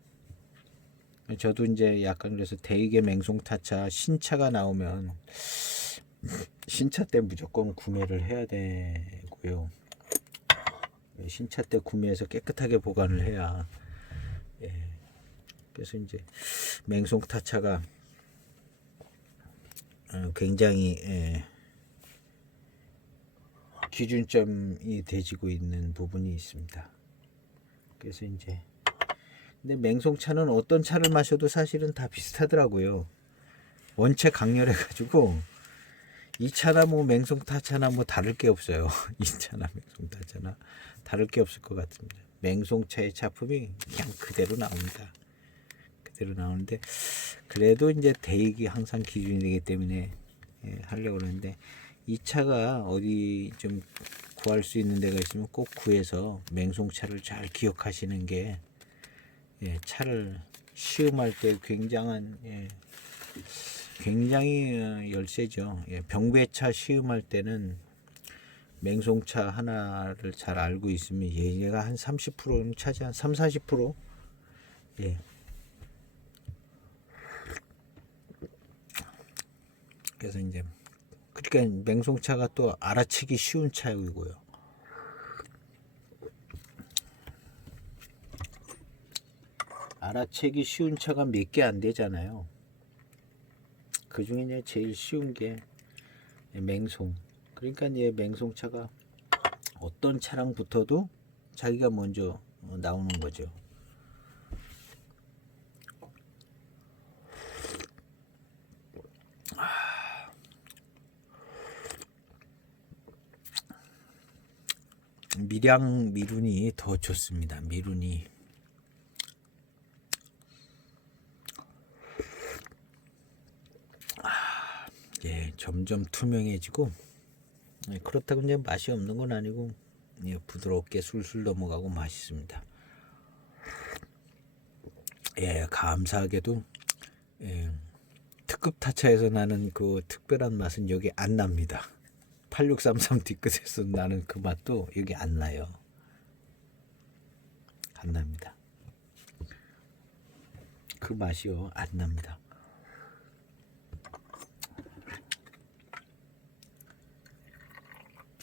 저도 이제 약간 그래서 대익의 맹송 타차 신차가 나오면 신차 때 무조건 구매를 해야 되고요. 신차 때 구매해서 깨끗하게 보관을 해야. 그래서 이제 맹송 타차가 굉장히 기준점이 되지고 있는 부분이 있습니다. 그래서 이제 근데 맹송차는 어떤 차를 마셔도 사실은 다 비슷하더라고요. 원체 강렬해 가지고 이 차나 뭐 맹송타차나 뭐 다를 게 없어요. 이 차나 맹송타차나 다를 게 없을 것 같습니다. 맹송차의 차품이 그냥 그대로 나옵니다. 그대로 나오는데 그래도 이제 대익이 항상 기준이 되기 때문에 하려고 그러는데 이 차가 어디 좀 구할 수 있는 데가 있으면 꼭 구해서 맹송차를 잘 기억하시는 게 차를 시음할 때 굉장히 열세죠. 병배차 시음할 때는 맹송차 하나를 잘 알고 있으면 얘가 한 30%는 차지 한 3, 40%. 그래서 이제 그러니까 맹송차가 또 알아채기 쉬운 차이고요. 알아채기 쉬운 차가 몇 개 안 되잖아요. 그 중에 이제 제일 쉬운 게 맹송. 그러니까 이제 맹송차가 어떤 차랑 붙어도 자기가 먼저 나오는 거죠. 미룬이 더 좋습니다. 미룬이 점점 투명해지고 그렇다고 이제 맛이 없는 건 아니고 부드럽게 술술 넘어가고 맛있습니다. 감사하게도 특급 타차에서 나는 그 특별한 맛은 여기 안 납니다. 8633 뒤끝에서 나는 그 맛도 여기 안 나요. 안 납니다. 그 맛이요 안 납니다.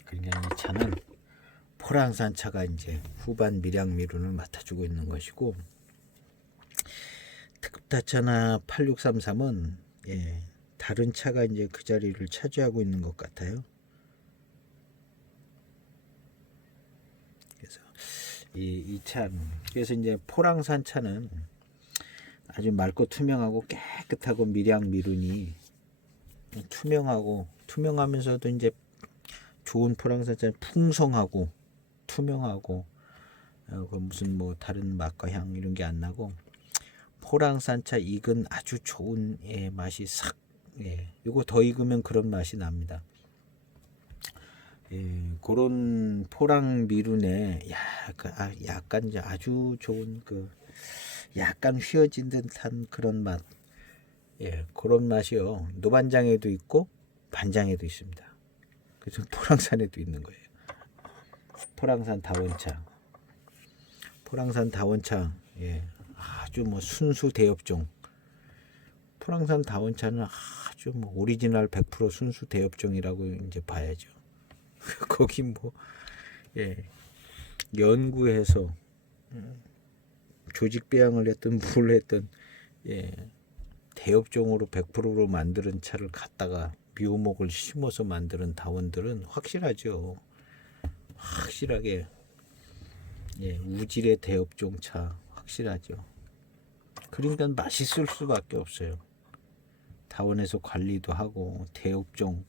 그러니까 이 차는 포랑산 차가 이제 후반 미량미룬을 맡아주고 있는 것이고 특급타차나 8633은 다른 차가 이제 그 자리를 차지하고 있는 것 같아요. 그래서 이 차는 그래서 이제 포랑산 차는 아주 맑고 투명하고 깨끗하고 미량미룬이 투명하면서도 이제 좋은 포랑산차는 풍성하고 투명하고 무슨 뭐 다른 맛과 향 이런 게 안 나고 포랑산차 익은 아주 좋은 맛이 싹 이거 더 익으면 그런 맛이 납니다. 그런 포랑 미룬에 약간 이제 아주 좋은 그 약간 휘어진 듯한 그런 맛. 그런 맛이요. 노반장에도 있고 반장에도 있습니다. 그래서 포랑산에도 있는 거예요. 포랑산 다원차. 포랑산 다원차. 아주 뭐 순수 대엽종. 포랑산 다원차는 아주 뭐 오리지널 100% 순수 대엽종이라고 이제 봐야죠. 거기 뭐 연구해서 조직 배양을 했던 뭘 했던 대엽종으로 100%로 만드는 차를 갖다가 묘목을 심어서 만드는 다원들은 확실하죠. 확실하게 우질의 대엽종 차 확실하죠. 그러니까 맛있을 수밖에 없어요. 다원에서 관리도 하고 대엽종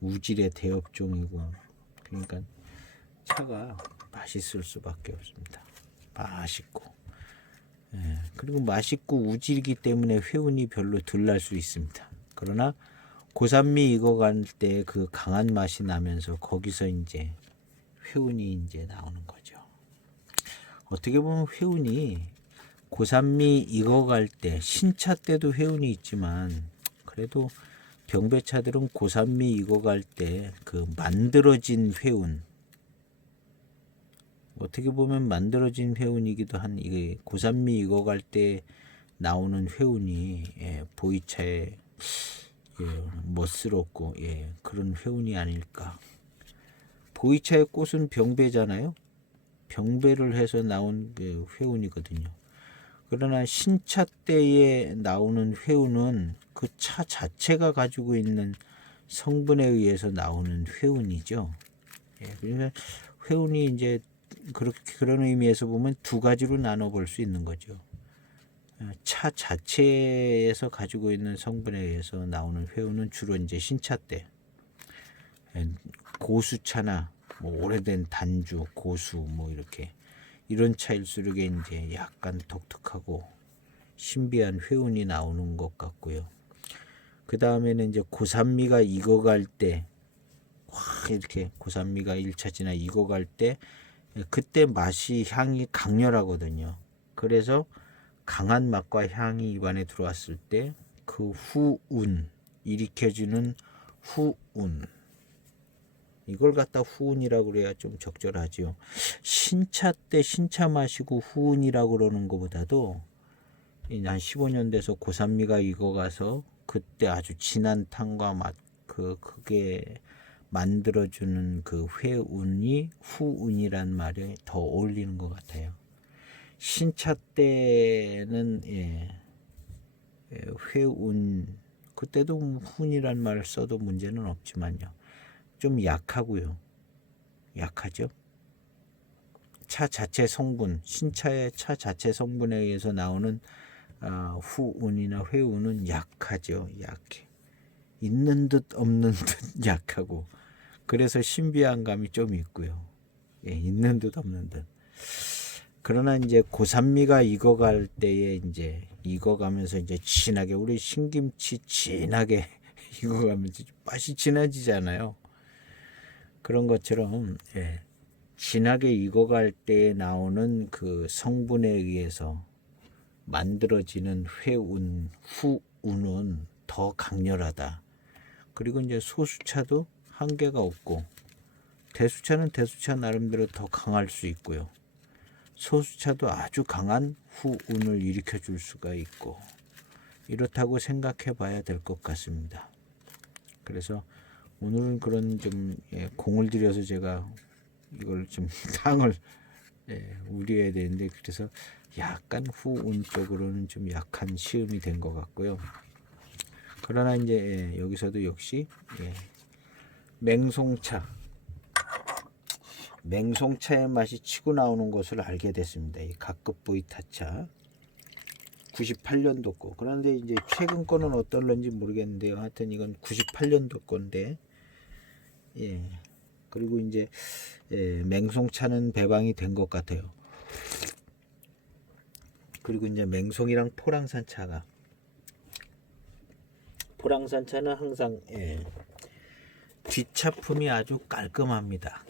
우질의 대엽종이고 그러니까 차가 맛있을 수밖에 없습니다. 맛있고 그리고 맛있고 우질이기 때문에 회운이 별로 덜 날 수 있습니다. 그러나 고산미 익어갈 때 그 강한 맛이 나면서 거기서 이제 회운이 이제 나오는 거죠. 어떻게 보면 회운이 고산미 익어갈 때 신차 때도 회운이 있지만 그래도 병배차들은 고산미 익어갈 때 그 만들어진 회운 어떻게 보면 만들어진 회운이기도 한 이게 고산미 익어갈 때 나오는 회운이 보이차에 멋스럽고 그런 회운이 아닐까. 보이차의 꽃은 병배잖아요. 병배를 해서 나온 그 회운이거든요. 그러나 신차 때에 나오는 회운은 그 차 자체가 가지고 있는 성분에 의해서 나오는 회운이죠. 그러니까 회운이 이제 그런 의미에서 보면 두 가지로 나눠 볼 수 있는 거죠. 차 자체에서 가지고 있는 성분에 의해서 나오는 회운은 주로 이제 신차 때 고수차나 뭐 오래된 단주, 고수 뭐 이렇게 이런 차일수록 이제 약간 독특하고 신비한 회운이 나오는 것 같고요. 그 다음에는 이제 고산미가 익어갈 때 이렇게 고산미가 1차지나 익어갈 때 그때 맛이 향이 강렬하거든요. 그래서 강한 맛과 향이 입안에 들어왔을 때 그 후운 일으켜주는 후운 이걸 갖다 후운이라고 그래야 좀 적절하지요. 신차 때 신차 마시고 후운이라고 그러는 것보다도 한 15년 돼서 고산미가 익어가서 그때 아주 진한 탕과 맛 그게 만들어주는 그 회운이 후운이란 말에 더 어울리는 것 같아요. 신차 때는 회운 그때도 훈이란 말을 써도 문제는 없지만요. 좀 약하고요. 약하죠. 차 자체 성분, 신차의 차 자체 성분에 의해서 나오는 후운이나 회운은 약하죠. 약해. 있는 듯 없는 듯 약하고 그래서 신비한 감이 좀 있고요. 있는 듯 없는 듯. 그러나 이제 고산미가 익어갈 때에 이제 익어가면서 이제 진하게 우리 신김치 진하게 익어가면서 맛이 진해지잖아요. 그런 것처럼 진하게 익어갈 때에 나오는 그 성분에 의해서 만들어지는 회운, 후운은 더 강렬하다. 그리고 이제 소수차도 한계가 없고 대수차는 대수차 나름대로 더 강할 수 있고요. 소수차도 아주 강한 후운을 일으켜 줄 수가 있고 이렇다고 생각해 봐야 될 것 같습니다. 그래서 오늘은 그런 좀 공을 들여서 제가 이걸 좀 탕을 우려해야 되는데 그래서 약간 후운 쪽으로는 좀 약한 시음이 된 것 같고요. 그러나 이제 여기서도 역시 맹송차의 맛이 치고 나오는 것을 알게 됐습니다. 이 각급 보이타차 98년도 거. 그런데 이제 최근 거는 어떨런지 모르겠는데요. 하여튼 이건 98년도 건데 그리고 이제 맹송차는 배방이 된 것 같아요. 그리고 이제 맹송이랑 포랑산 차가 포랑산 차는 항상 뒷차품이 아주 깔끔합니다.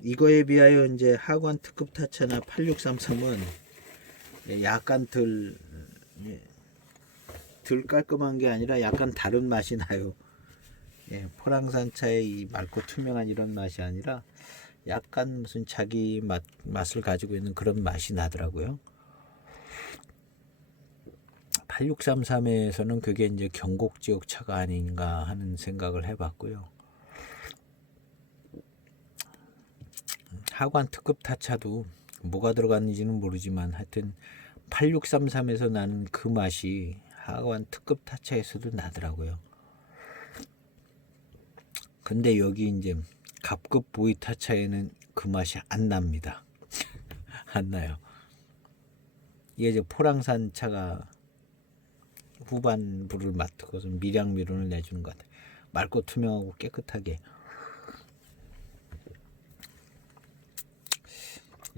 이거에 비하여 이제 하관 특급 타차나 8633은 약간 덜 깔끔한 게 아니라 약간 다른 맛이 나요. 포랑산 차의 이 맑고 투명한 이런 맛이 아니라 약간 무슨 자기 맛을 가지고 있는 그런 맛이 나더라고요. 8633에서는 그게 이제 경곡지역 차가 아닌가 하는 생각을 해봤고요. 하관 특급 타차도 뭐가 들어갔는지는 모르지만 하여튼 8633에서 나는 그 맛이 하관 특급 타차에서도 나더라고요. 근데 여기 이제 갑급 보이 타차에는 그 맛이 안 납니다. 안 나요. 이게 이제 포랑산 차가 후반부를 맡고서 밀양미론을 내주는 것 같아요. 맑고 투명하고 깨끗하게.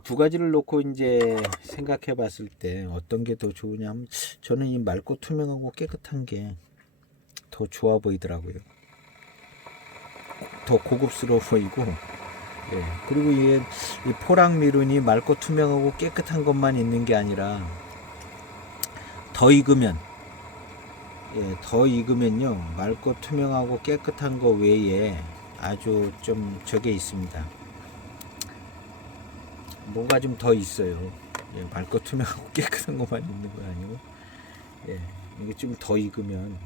두 가지를 놓고 이제 생각해 봤을 때 어떤 게 더 좋으냐면 저는 이 맑고 투명하고 깨끗한 게 더 좋아 보이더라고요. 더 고급스러워 보이고, 그리고 이 포랑 미룬이 맑고 투명하고 깨끗한 것만 있는 게 아니라 더 익으면요 맑고 투명하고 깨끗한 거 외에 아주 좀 저게 있습니다. 뭔가 좀 더 있어요. 맑고 투명하고 깨끗한 것만 있는 거 아니고, 이게 좀 더 익으면,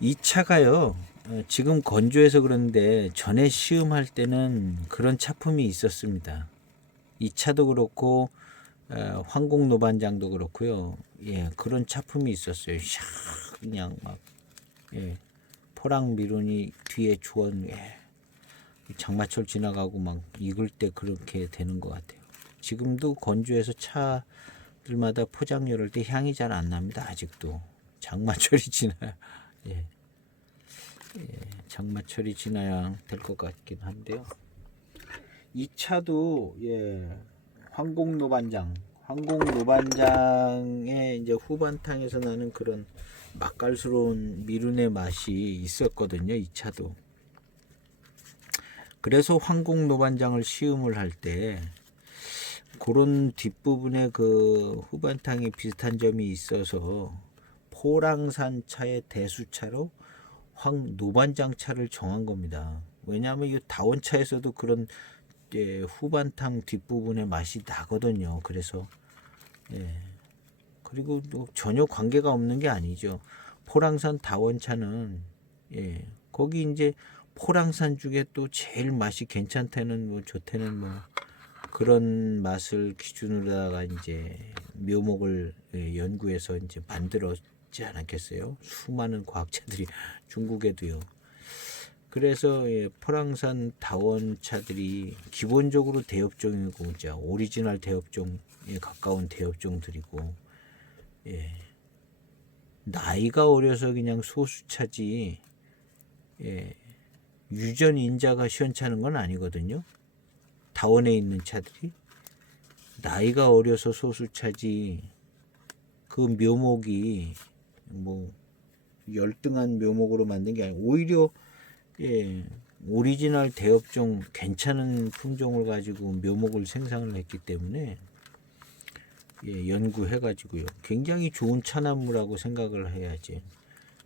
이 차가요, 지금 건조해서 그런데 전에 시음할 때는 그런 차품이 있었습니다. 이 차도 그렇고, 황공 노반장도 그렇고요. 그런 차품이 있었어요. 샥 그냥 막, 포랑 미룬이 뒤에 주원, 장마철 지나가고 막 익을 때 그렇게 되는 것 같아요. 지금도 건조해서 차들마다 포장 열을 때 향이 잘 안 납니다. 아직도 장마철이 지나야 장마철이 지나야 될 것 같긴 한데요. 이 차도 황공 노반장의 이제 후반탕에서 나는 그런 맛깔스러운 미룬의 맛이 있었거든요. 이 차도. 그래서 황공 노반장을 시음을 할 때 그런 뒷부분에 그 후반탕이 비슷한 점이 있어서 포랑산 차의 대수차로 노반장 차를 정한 겁니다. 왜냐하면 이 다원차에서도 그런 후반탕 뒷부분의 맛이 나거든요. 그래서 그리고 전혀 관계가 없는 게 아니죠. 포랑산 다원차는 거기 이제 포랑산 중에 또 제일 맛이 괜찮다는 뭐 좋다는 뭐 그런 맛을 기준으로다가 이제 묘목을 연구해서 이제 만들었지 않았겠어요? 수많은 과학자들이 중국에도요. 그래서 포랑산 다원차들이 기본적으로 대엽종이고 진짜 오리지널 대엽종에 가까운 대엽종들이고 나이가 어려서 그냥 소수차지 유전 인자가 시원찮은 건 아니거든요. 다원에 있는 차들이 나이가 어려서 소수차지 그 묘목이 뭐 열등한 묘목으로 만든 게 아니고 오히려 오리지널 대엽종 괜찮은 품종을 가지고 묘목을 생산을 했기 때문에 연구해가지고요 굉장히 좋은 차나무라고 생각을 해야지.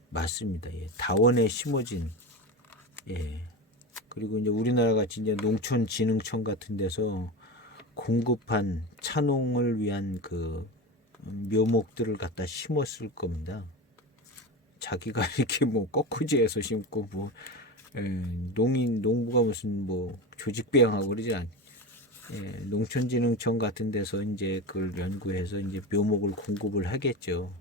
맞습니다. 다원에 심어진 그리고 이제 우리나라 같이 이제 농촌진흥청 같은 데서 공급한 차농을 위한 그 묘목들을 갖다 심었을 겁니다. 자기가 이렇게 뭐 꺾꾸지에서 심고 뭐 농부가 무슨 뭐 조직배양하고 그러지 않. 농촌진흥청 같은 데서 이제 그걸 연구해서 이제 묘목을 공급을 하겠죠.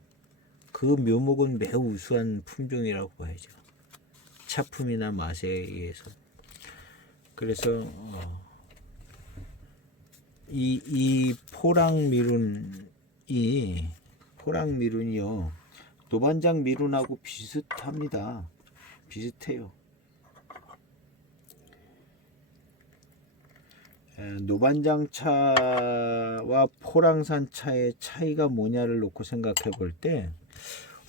그 묘목은 매우 우수한 품종이라고 봐야죠. 차품이나 맛에 의해서. 그래서 이 포랑미룬이요 노반장 미룬하고 비슷합니다. 비슷해요. 노반장 차와 포랑산 차의 차이가 뭐냐를 놓고 생각해 볼 때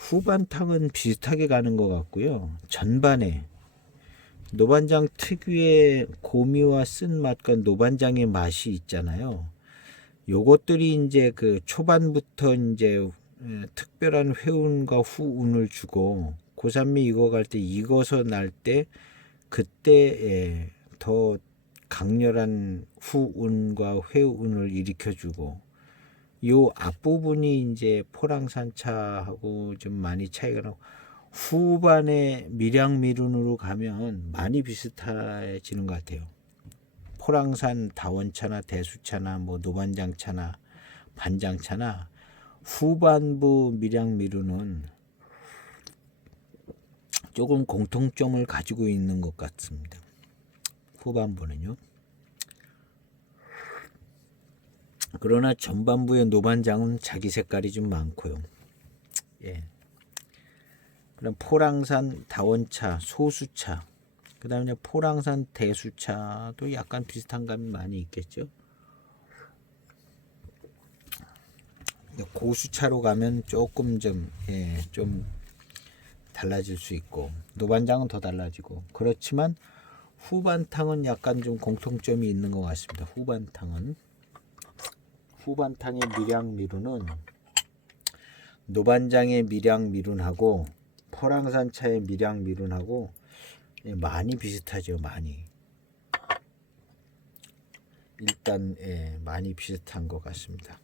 후반탕은 비슷하게 가는 것 같고요. 전반에 노반장 특유의 고미와 쓴맛과 노반장의 맛이 있잖아요. 요것들이 이제 그 초반부터 이제 특별한 회운과 후운을 주고 고산미 익어갈 때 익어서 날 때 그때 더 강렬한 후운과 회운을 일으켜주고 요 앞부분이 이제 포랑산차하고 좀 많이 차이가 나고 후반에 밀양미룬으로 가면 많이 비슷해지는 것 같아요. 포랑산 다원차나 대수차나 뭐 노반장차나 반장차나 후반부 밀양미룬은 조금 공통점을 가지고 있는 것 같습니다. 후반부는요. 그러나 전반부의 노반장은 자기 색깔이 좀 많고요. 예. 그럼 포랑산 다원차, 소수차, 그 다음에 포랑산 대수차도 약간 비슷한 감이 많이 있겠죠. 고수차로 가면 조금 좀 달라질 수 있고 노반장은 더 달라지고 그렇지만 후반탕은 약간 좀 공통점이 있는 것 같습니다. 후반탕의 밀양미룬은 노반장의 밀양미룬하고 포랑산차의 밀양미룬하고 많이 비슷하죠. 많이 일단 많이 비슷한 것 같습니다.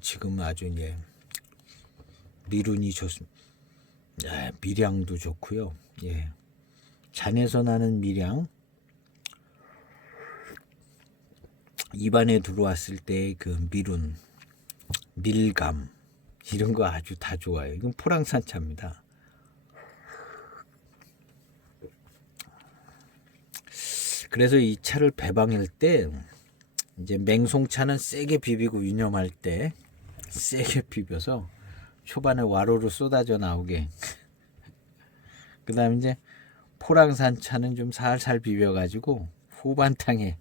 지금 아주 미룬이 좋습니다. 밀양도 좋고요. 잔에서 나는 밀양, 입안에 들어왔을 때 그 미룬, 밀감 이런 거 아주 다 좋아요. 이건 포랑산차입니다. 그래서 이 차를 배방할 때 이제 맹송차는 세게 비비고 유념할 때 세게 비벼서 초반에 와로로 쏟아져 나오게. 그 다음에 이제 포랑산차는 좀 살살 비벼가지고 후반탕에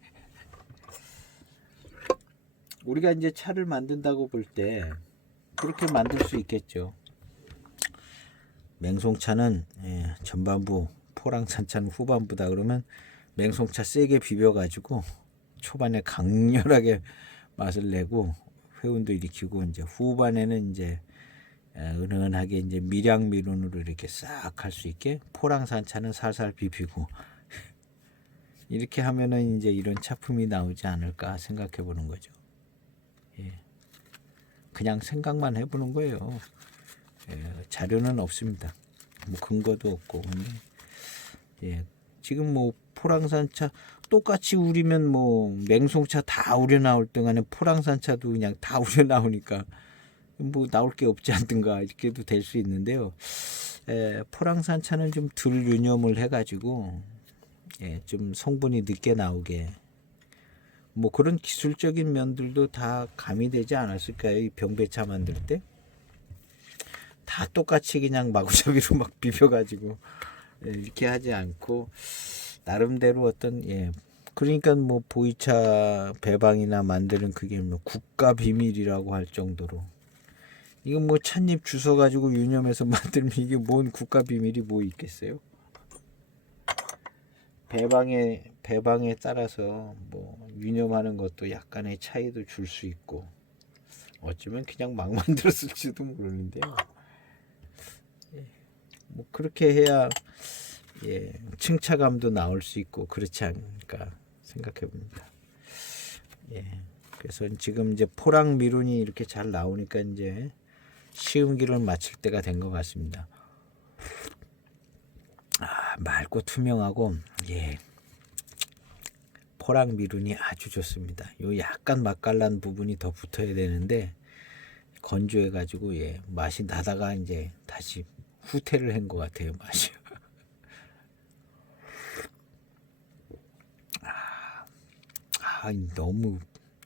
우리가 이제 차를 만든다고 볼 때 그렇게 만들 수 있겠죠. 맹송차는 전반부, 포랑산차는 후반부다 그러면 맹송차 세게 비벼가지고 초반에 강렬하게 맛을 내고 회운도 일으키고 이제 후반에는 이제 은은하게 이제 밀양미룬으로 이렇게 싹 할 수 있게 포랑산차는 살살 비비고 이렇게 하면은 이제 이런 차품이 나오지 않을까 생각해 보는 거죠. 그냥 생각만 해보는 거예요. 자료는 없습니다. 뭐 근거도 없고. 지금 뭐 포랑산차 똑같이 우리면 뭐 맹송차 다 우려 나올 동안에 포랑산차도 그냥 다 우려 나오니까 뭐 나올 게 없지 않든가 이렇게도 될 수 있는데요. 포랑산차는 좀 덜 유념을 해가지고 좀 성분이 늦게 나오게 뭐 그런 기술적인 면들도 다 가미되지 않았을까요? 이 병배차 만들 때 다 똑같이 그냥 마구잡이로 막 비벼가지고 이렇게 하지 않고 나름대로 어떤 그러니까 뭐 보이차 배방이나 만드는 그게 뭐 국가 비밀이라고 할 정도로 이건 뭐 찻잎 주워 가지고 유념해서 만들면 이게 뭔 국가 비밀이 뭐 있겠어요? 배방에 따라서 뭐 유념하는 것도 약간의 차이도 줄 수 있고 어쩌면 그냥 막 만들었을지도 모르는데요. 뭐 그렇게 해야 층차감도 나올 수 있고 그렇지 않을까 생각해 봅니다. 그래서 지금 이제 포랑 미룬이 이렇게 잘 나오니까 이제 시음기를 마칠 때가 된 것 같습니다. 맑고 투명하고 포랑 미룬이 아주 좋습니다. 요 약간 맛깔난 부분이 더 붙어야 되는데 건조해 가지고 맛이 나다가 이제 다시 후퇴를 한 것 같아요. 맛이.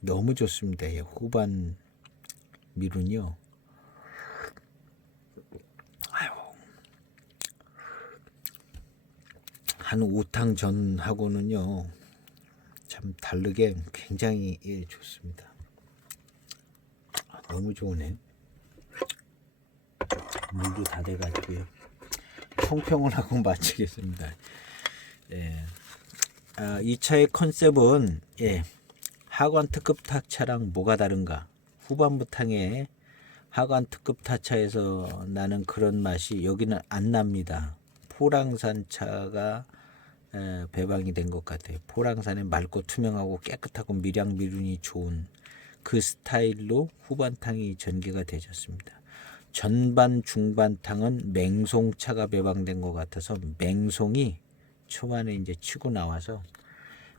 너무 좋습니다. 후반 미룬이요. 한 5탕 전하고는요 참 다르게 굉장히 좋습니다. 너무 좋으네. 물도 다 돼가지고요. 총평을 하고 마치겠습니다. 예. 이 차의 컨셉은 하관 특급 타차랑 뭐가 다른가? 후반부 탕에 하관 특급 타차에서 나는 그런 맛이 여기는 안 납니다. 포랑산 차가 배방이 된 것 같아요. 포랑산의 맑고 투명하고 깨끗하고 밀양미륜이 좋은 그 스타일로 후반탕이 전개가 되졌습니다. 전반 중반탕은 맹송차가 배방된 것 같아서 맹송이 초반에 이제 치고 나와서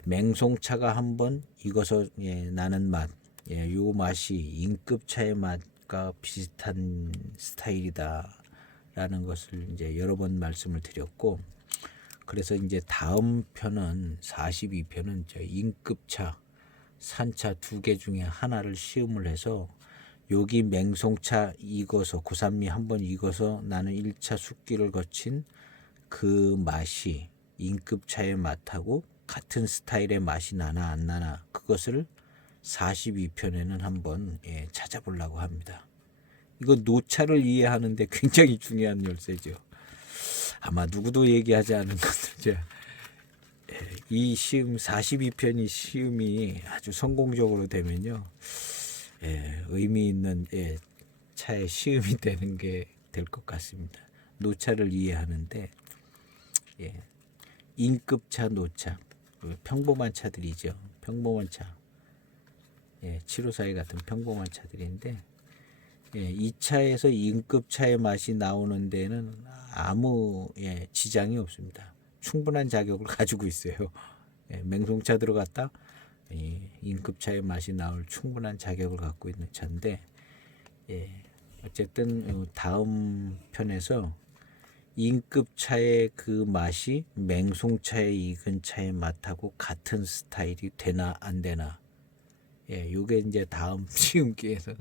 맹송차가 한번 익어서 나는 맛, 요 맛이 인급차의 맛과 비슷한 스타일이다라는 것을 이제 여러 번 말씀을 드렸고, 그래서 이제 다음 편은 42편은 저 인급차, 산차 두 개 중에 하나를 시음을 해서 여기 맹송차 익어서 고산미 한번 익어서 나는 1차 숙기를 거친 그 맛이 인급차의 맛하고 같은 스타일의 맛이 나나 안 나나 그것을 42편에는 한번 찾아보려고 합니다. 이거 노차를 이해하는데 굉장히 중요한 열쇠죠. 아마 누구도 얘기하지 않은 것들 이 시음 42편이 시음이 아주 성공적으로 되면요, 의미 있는 차의 시음이 되는 게 될 것 같습니다. 노차를 이해하는데 인급차, 노차, 평범한 차들이죠. 평범한 차, 752 같은 평범한 차들인데 이 차에서 인급차의 맛이 나오는 데는 아무 지장이 없습니다. 충분한 자격을 가지고 있어요. 맹송차 들어갔다 인급차의 맛이 나올 충분한 자격을 갖고 있는 차인데, 어쨌든 다음 편에서 인급차의 그 맛이 맹송차의 익은 차의 맛하고 같은 스타일이 되나 안 되나, 요게 이제 다음 시음기에서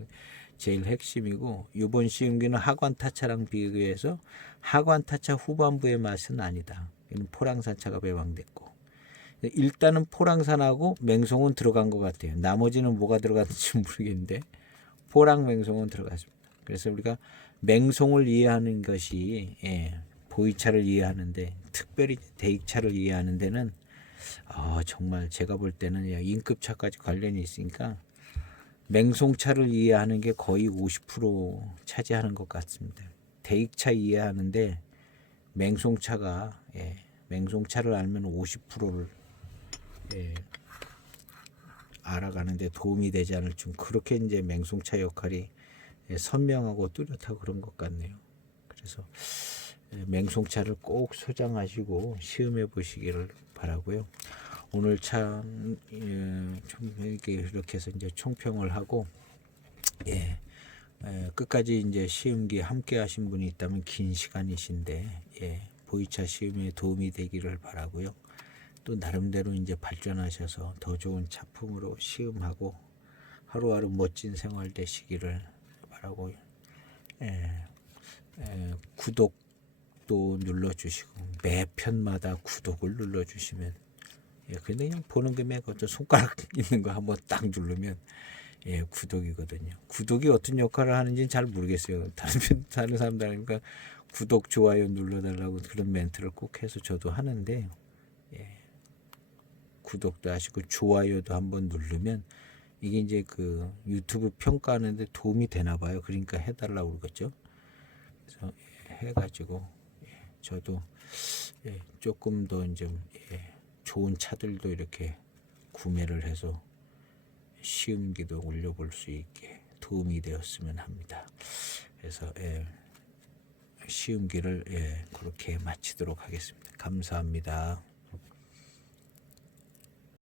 제일 핵심이고, 이번 시음기는 하관타차랑 비교해서 하관타차 후반부의 맛은 아니다. 이는 포랑산차가 배방됐고, 일단은 포랑산하고 맹송은 들어간 것 같아요. 나머지는 뭐가 들어갔는지 모르겠는데 포랑 맹송은 들어갔습니다. 그래서 우리가 맹송을 이해하는 것이 보이차를 이해하는데, 특별히 대익차를 이해하는 데는 정말 제가 볼 때는 인급차까지 관련이 있으니까 맹송차를 이해하는 게 거의 50% 차지하는 것 같습니다. 대익차 이해하는데 맹송차가 맹송차를 알면 50%를 알아가는데 도움이 되지 않을 좀 그렇게 이제 맹송차 역할이 선명하고 뚜렷하고 그런 것 같네요. 그래서 맹송차를 꼭 소장하시고 시음해 보시기를 바라고요. 오늘 참 이렇게 해서 이제 총평을 하고 끝까지 이제 시음기 함께 하신 분이 있다면 긴 시간이신데 보이차 시음에 도움이 되기를 바라고요. 또 나름대로 이제 발전하셔서 더 좋은 작품으로 시음하고 하루하루 멋진 생활 되시기를 바라고, 구독도 눌러주시고 매 편마다 구독을 눌러주시면, 그냥 보는 김에 그저 손가락 있는 거 한번 딱 누르면 구독이거든요. 구독이 어떤 역할을 하는지는 잘 모르겠어요. 다른 사람들하니까 구독, 좋아요 눌러달라고 그런 멘트를 꼭 해서 저도 하는데, 구독도 하시고 좋아요도 한번 누르면 이게 이제 그 유튜브 평가하는데 도움이 되나 봐요. 그러니까 해달라고 그러겠죠. 그래서 해가지고 저도 조금 더 이제 좋은 차들도 이렇게 구매를 해서 시음기도 올려볼 수 있게 도움이 되었으면 합니다. 그래서 시음기를 그렇게 마치도록 하겠습니다. 감사합니다.